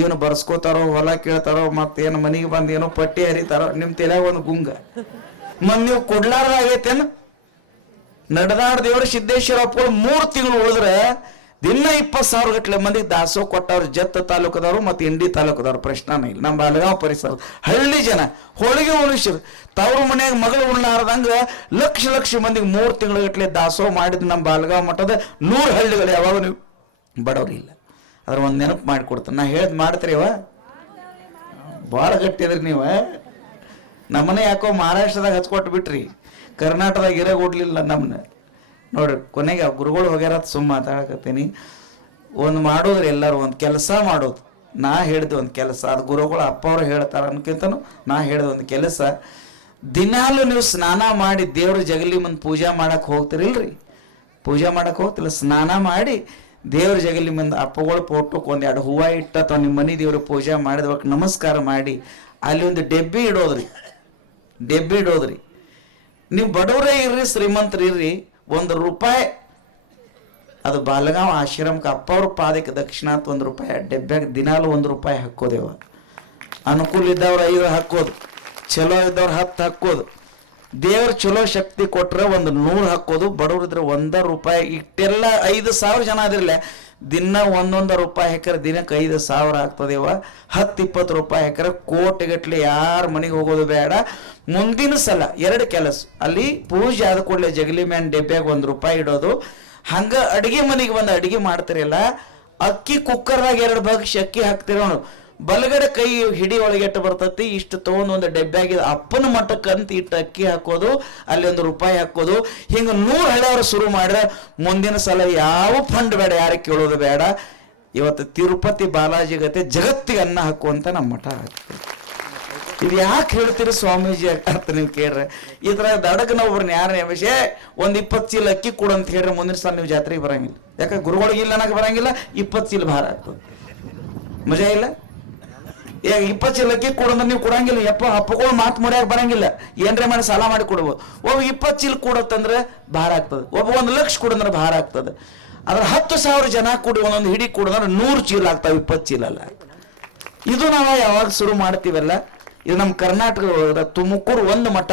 ಏನು ಬರ್ಸ್ಕೋತಾರೋ, ಹೊಲ ಕೇಳ್ತಾರೋ ಮತ್ತೇನು ಮನೆಗೆ ಬಂದು ಏನೋ ಪಟ್ಟಿ ಹರಿತಾರೋ ನಿಮ್ಮ ತಲೆಯಾಗ ಒಂದು ಗುಂಗ. ಮತ್ ನೀವು ಕೊಡ್ಲಾರ್ದಾಗೈತೇನು? ನಡೆದಾಡ ದೇವರು ಸಿದ್ದೇಶ್ವರ ಅಪ್ಪಗಳು ಮೂರು ತಿಂಗಳು ಉಳಿದ್ರೆ ದಿನ ಇಪ್ಪತ್ತು ಸಾವಿರ ಗಟ್ಟಲೆ ಮಂದಿಗೆ ದಾಸೋಹ ಕೊಟ್ಟವ್ರು ಜತ್ತ ತಾಲೂಕದವರು ಮತ್ತು ಇಂಡಿ ತಾಲೂಕದವ್ರು ಪ್ರಶ್ನೆ ಇಲ್ಲ. ನಮ್ಮ ಬಾಲಗಾವ್ ಪರಿಸರ, ಹಳ್ಳಿ ಜನ, ಹೋಳಿಗೆ ಮನುಷ್ಯರು ತವ್ರ ಮನೆಯಾಗ ಮಗಳು ಉಣ್ಣಾರ್ದಂಗೆ ಲಕ್ಷ ಲಕ್ಷ ಮಂದಿಗೆ ಮೂರು ತಿಂಗಳ ಗಟ್ಟಲೆ ಮಾಡಿದ್ ನಮ್ಮ ಬಾಲಗಾವ್ ಮಠದ ನೂರು ಹಳ್ಳಿಗಳು ಯಾವಾಗ ನೀವು ಬಡವ್ರಿ ಇಲ್ಲ. ಅದ್ರ ಒಂದು ನೆನಪು ಮಾಡಿಕೊಡ್ತಾನೆ ನಾ ಹೇಳ್ದು ಮಾಡ್ತೀರಿವ ಭಾಳ ಗಟ್ಟಿದ್ರಿ ನೀವು. ನಮ್ಮನೆ ಯಾಕೋ ಮಹಾರಾಷ್ಟ್ರದಾಗ ಹಚ್ಕೊಟ್ಟು ಬಿಟ್ರಿ. ಕರ್ನಾಟಕದಾಗ ಇರೋ ಕೊಡ್ಲಿಲ್ಲ ನಮ್ಮನ್ನ ನೋಡ್ರಿ ಕೊನೆಗೆ ಗುರುಗಳು ಹೋಗ್ಯಾರ ಸುಮ್ಮ ಮಾತಾಡಕತ್ತೀನಿ. ಒಂದು ಮಾಡೋದ್ರಿ ಎಲ್ಲರೂ ಒಂದು ಕೆಲಸ ಮಾಡೋದು. ನಾ ಹೇಳಿದೆ ಒಂದು ಕೆಲಸ. ಅದು ಗುರುಗಳು ಅಪ್ಪ ಅವ್ರು ಹೇಳ್ತಾರ ಅನ್ಕಿಂತನೂ ನಾ ಹೇಳಿದ ಒಂದು ಕೆಲಸ. ದಿನಾಲು ನೀವು ಸ್ನಾನ ಮಾಡಿ ದೇವ್ರ ಜಗಲಿ ಮುಂದೆ ಪೂಜೆ ಮಾಡಕ್ಕೆ ಹೋಗ್ತಿರಿಲ್ರಿ? ಪೂಜೆ ಮಾಡಕ್ಕೆ ಹೋಗ್ತಿಲ್ಲ, ಸ್ನಾನ ಮಾಡಿ ದೇವ್ರ ಜಗಲಿ ಮುಂದೆ ಅಪ್ಪಗಳ ಫೋಟೋಕ್ಕೆ ಎರಡು ಹೂವು ಇಟ್ಟ ಅಥವಾ ನಿಮ್ಮ ಮನೆ ದೇವ್ರ ಪೂಜೆ ಮಾಡಿದವಾಗ ನಮಸ್ಕಾರ ಮಾಡಿ, ಅಲ್ಲಿ ಒಂದು ಡೆಬ್ಬಿ ಇಡೋದ್ರಿ. ಡೆಬ್ಬಿ ಇಡೋದ್ರಿ. ನೀವು ಬಡವರೇ ಇರ್ರಿ, ಶ್ರೀಮಂತರು ಇರ್ರಿ. ಒಂದು ರೂಪಾಯಿ. ಅದು ಬಾಲಗಾಂವ್ ಆಶ್ರಮಕ್ಕೆ ಅಪ್ಪ ಅವ್ರ ಪಾದಕ್ಕೆ ದಕ್ಷಿಣಾತ್ ಒಂದು ರೂಪಾಯಿ ಡೆಬ್ಬ್ಯಾಗ ದಿನಾಲು ಒಂದು ರೂಪಾಯಿ ಹಾಕೋದೇವ ಅನುಕೂಲ ಇದ್ದವ್ರು ಐದು ಹಾಕೋದು, ಚಲೋ ಇದ್ದವ್ರು ಹತ್ತು ಹಾಕೋದು. ದೇವ್ರ ಚಲೋ ಶಕ್ತಿ ಕೊಟ್ರೆ ಒಂದು ನೂರು ಹಾಕೋದು, ಬಡವ್ರಿದ್ರೆ ಒಂದ ರೂಪಾಯಿ ಇಟ್ಟೆಲ್ಲ ಐದು ಸಾವಿರ ಜನ ಅದಿರಲ್ಲ ದಿನ ಒಂದೊಂದು ರೂಪಾಯಿ ಹಾಕಿದ್ರೆ ದಿನಕ್ಕೆ ಐದು ಸಾವಿರ ಆಗ್ತದೇವ ಹತ್ತು ಇಪ್ಪತ್ತು ರೂಪಾಯಿ ಹಾಕಿದ್ರೆ ಕೋಟಿಗಟ್ಲೆ ಯಾರ ಮನೆಗೆ ಹೋಗೋದು ಬೇಡ. ಮುಂದಿನ ಸಲ ಎರಡು ಕೆಲಸ, ಅಲ್ಲಿ ಪೂಜೆ ಆದ ಕೂಡಲೇ ಜಗಲಿ ಮ್ಯಾನ್ ಡೆಬ್ಬ್ಯಾಗ ಒಂದು ರೂಪಾಯಿ ಇಡೋದು. ಹಂಗ ಅಡಿಗೆ ಮನೆಗೆ ಬಂದು ಅಡಿಗೆ ಮಾಡ್ತಿರಲ್ಲ, ಅಕ್ಕಿ ಕುಕ್ಕರ್ದಾಗ ಎರಡು ಭಾಗ ಅಕ್ಕಿ ಹಾಕ್ತಿರೋನು. ಬಲಗಡೆ ಕೈ ಹಿಡಿ ಒಳಗೆಟ್ಟು ಬರ್ತತಿ. ಇಷ್ಟು ತೊಗೊಂಡು ಒಂದು ಡೆಬ್ಬ್ಯಾಗಿ ಅಪ್ಪನ ಮಟ್ಟಕ್ಕೆ ಅಂತ ಇಟ್ಟು ಅಕ್ಕಿ ಹಾಕೋದು, ಅಲ್ಲಿ ಒಂದು ರೂಪಾಯಿ ಹಾಕೋದು. ಹಿಂಗ ನೂರು ಹಳೆಯವರು ಶುರು ಮಾಡ್ರೆ, ಮುಂದಿನ ಸಲ ಯಾವ ಫಂಡ್ ಬೇಡ ಯಾರು ಕೇಳೋದು ಬೇಡ. ಇವತ್ತು ತಿರುಪತಿ ಬಾಲಾಜಿ ಗತೆ ಜಗತ್ತಿಗೆ ಅನ್ನ ಹಾಕುವಂತ ನಮ್ಮ ಮಠ ಆಗ್ತದೆ. ಇದು ಯಾಕೆ ಹೇಳ್ತೀರಿ ಸ್ವಾಮೀಜಿ ಅಂತ ನೀವು ಕೇಳ್ರೆ. ಈ ತರ ದಡಗನ ಒಬ್ರನ್ನ ಯಾರ ವಿಷಯ ಒಂದ್ ಇಪ್ಪತ್ತು ಚೀಲ ಅಕ್ಕಿ ಕೊಡು ಅಂತ ಹೇಳ್ರೆ ಮುಂದಿನ ಸಲ ನೀವು ಜಾತ್ರೆಗೆ ಬರಂಗಿಲ್ಲ. ಯಾಕೆ ಗುರುಗಳಿಗೆ ಇಲ್ಲ ಅನ್ನಕ್ಕೆ ಬರಂಗಿಲ್ಲ, ಇಪ್ಪತ್ತು ಚೀಲ ಭಾರ ಆಗ್ತದೆ. ಮಜಾ ಇಲ್ಲ? ಇಪ್ಪತ್ತು ಚೀಲಕ್ಕೆ ಅಕ್ಕಿ ಕೊಡು ನೀವು ಕೊಡಂಗಿಲ್ಲ. ಯಪ್ಪ, ಅಪ್ಪಗಳು ಮಾತು ಮುರಿಯಾಗ ಬರಂಗಿಲ್ಲ. ಏನ್ರೆ ಮಾಡಿ ಸಾಲ ಮಾಡಿ ಕೊಡ್ಬೋದು ಒಬ್ಬ ಇಪ್ಪತ್ತು ಚೀಲ ಕೊಡತ್ತಂದ್ರೆ ಭಾರ ಆಗ್ತದೆ. ಒಬ್ಬ ಒಂದು ಲಕ್ಷ ಕೊಡಂದ್ರೆ ಭಾರ ಆಗ್ತದೆ. ಅದ್ರ ಹತ್ತು ಸಾವಿರ ಜನ ಕೂಡಿ, ಒಂದೊಂದು ಹಿಡಿ ಕೊಡಂದ್ರೆ ನೂರು ಚೀಲ ಆಗ್ತಾವೆ ಇಪ್ಪತ್ತು ಚೀಲ ಅಲ್ಲ ಇದು ನಾವು ಯಾವಾಗ ಶುರು ಮಾಡ್ತೀವಲ್ಲ? ಇದು ನಮ್ಮ ಕರ್ನಾಟಕ ತುಮಕೂರು ಒಂದು ಮಠ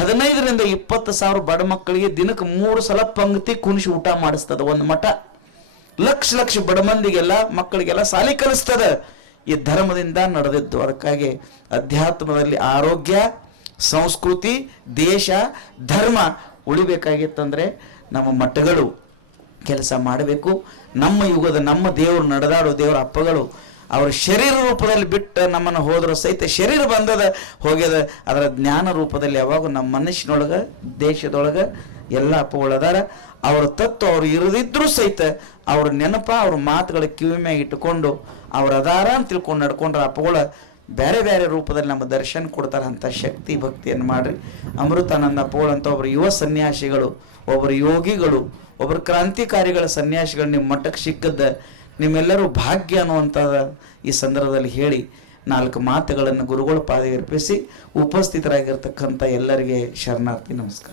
ಹದಿನೈದರಿಂದ ಇಪ್ಪತ್ತು ಸಾವಿರ ಬಡ ಮಕ್ಕಳಿಗೆ ದಿನಕ್ಕೆ ಮೂರು ಸಲ ಪಂಕ್ತಿ ಕುಣಿಸಿ ಊಟ ಮಾಡಿಸ್ತದೆ ಒಂದು ಮಠ. ಲಕ್ಷ ಲಕ್ಷ ಬಡ ಮಂದಿಗೆಲ್ಲ ಮಕ್ಕಳಿಗೆಲ್ಲ ಸಾಲಿ ಕಲಿಸ್ತದ. ಈ ಧರ್ಮದಿಂದ ನಡೆದಿದ್ದು. ಅದಕ್ಕಾಗಿ ಅಧ್ಯಾತ್ಮದಲ್ಲಿ ಆರೋಗ್ಯ, ಸಂಸ್ಕೃತಿ, ದೇಶ, ಧರ್ಮ ಉಳಿಬೇಕಾಗಿತ್ತಂದ್ರೆ ನಮ್ಮ ಮಠಗಳು ಕೆಲಸ ಮಾಡಬೇಕು. ನಮ್ಮ ಯುಗದ ನಮ್ಮ ದೇವರು ನಡೆದಾಡೋ ದೇವರ ಅಪ್ಪಗಳು ಅವರ ಶರೀರ ರೂಪದಲ್ಲಿ ಬಿಟ್ಟು ನಮ್ಮನ್ನು ಹೋದರೂ ಸಹಿತ ಶರೀರ ಬಂದದ ಹೋಗ್ಯದ. ಅದರ ಜ್ಞಾನ ರೂಪದಲ್ಲಿ ಯಾವಾಗ ನಮ್ಮ ಮನಸ್ಸಿನೊಳಗೆ, ದೇಶದೊಳಗೆ ಎಲ್ಲ ಅಪ್ಪಗಳದಾರ ಅವ್ರ ತತ್ವ ಅವ್ರು ಇರದಿದ್ರೂ ಸಹಿತ ಅವ್ರ ನೆನಪ, ಅವ್ರ ಮಾತುಗಳ ಕಿವಿ ಮ್ಯಾಗ ಇಟ್ಟುಕೊಂಡು ಅವ್ರ ಅದಾರ ಅಂತ ತಿಳ್ಕೊಂಡು ನಡ್ಕೊಂಡ್ರೆ ಅಪ್ಪಗಳ ಬೇರೆ ಬೇರೆ ರೂಪದಲ್ಲಿ ನಮ್ಮ ದರ್ಶನ ಕೊಡ್ತಾರೆ ಅಂತ ಶಕ್ತಿ ಭಕ್ತಿಯನ್ನು ಮಾಡಿರಿ. ಅಮೃತಾನಂದ ಅಪ್ಪಗಳು ಅಂತ ಒಬ್ಬರು ಯುವ ಸನ್ಯಾಸಿಗಳು ಒಬ್ಬರು ಯೋಗಿಗಳು ಒಬ್ಬರು ಕ್ರಾಂತಿಕಾರಿಗಳ ಸನ್ಯಾಸಿಗಳು ನಿಮ್ಮ ಮಠಕ್ಕೆ ಸಿಕ್ಕದ್ದ ನಿಮ್ಮೆಲ್ಲರೂ ಭಾಗ್ಯ ಅನ್ನುವಂಥ ಈ ಸಂದರ್ಭದಲ್ಲಿ ಹೇಳಿ ನಾಲ್ಕು ಮಾತುಗಳನ್ನು ಗುರುಗಳ ಪಾದ ಅರ್ಪಿಸಿ ಉಪಸ್ಥಿತರಾಗಿರ್ತಕ್ಕಂಥ ಎಲ್ಲರಿಗೆ ಶರಣಾರ್ಥಿ ನಮಸ್ಕಾರ.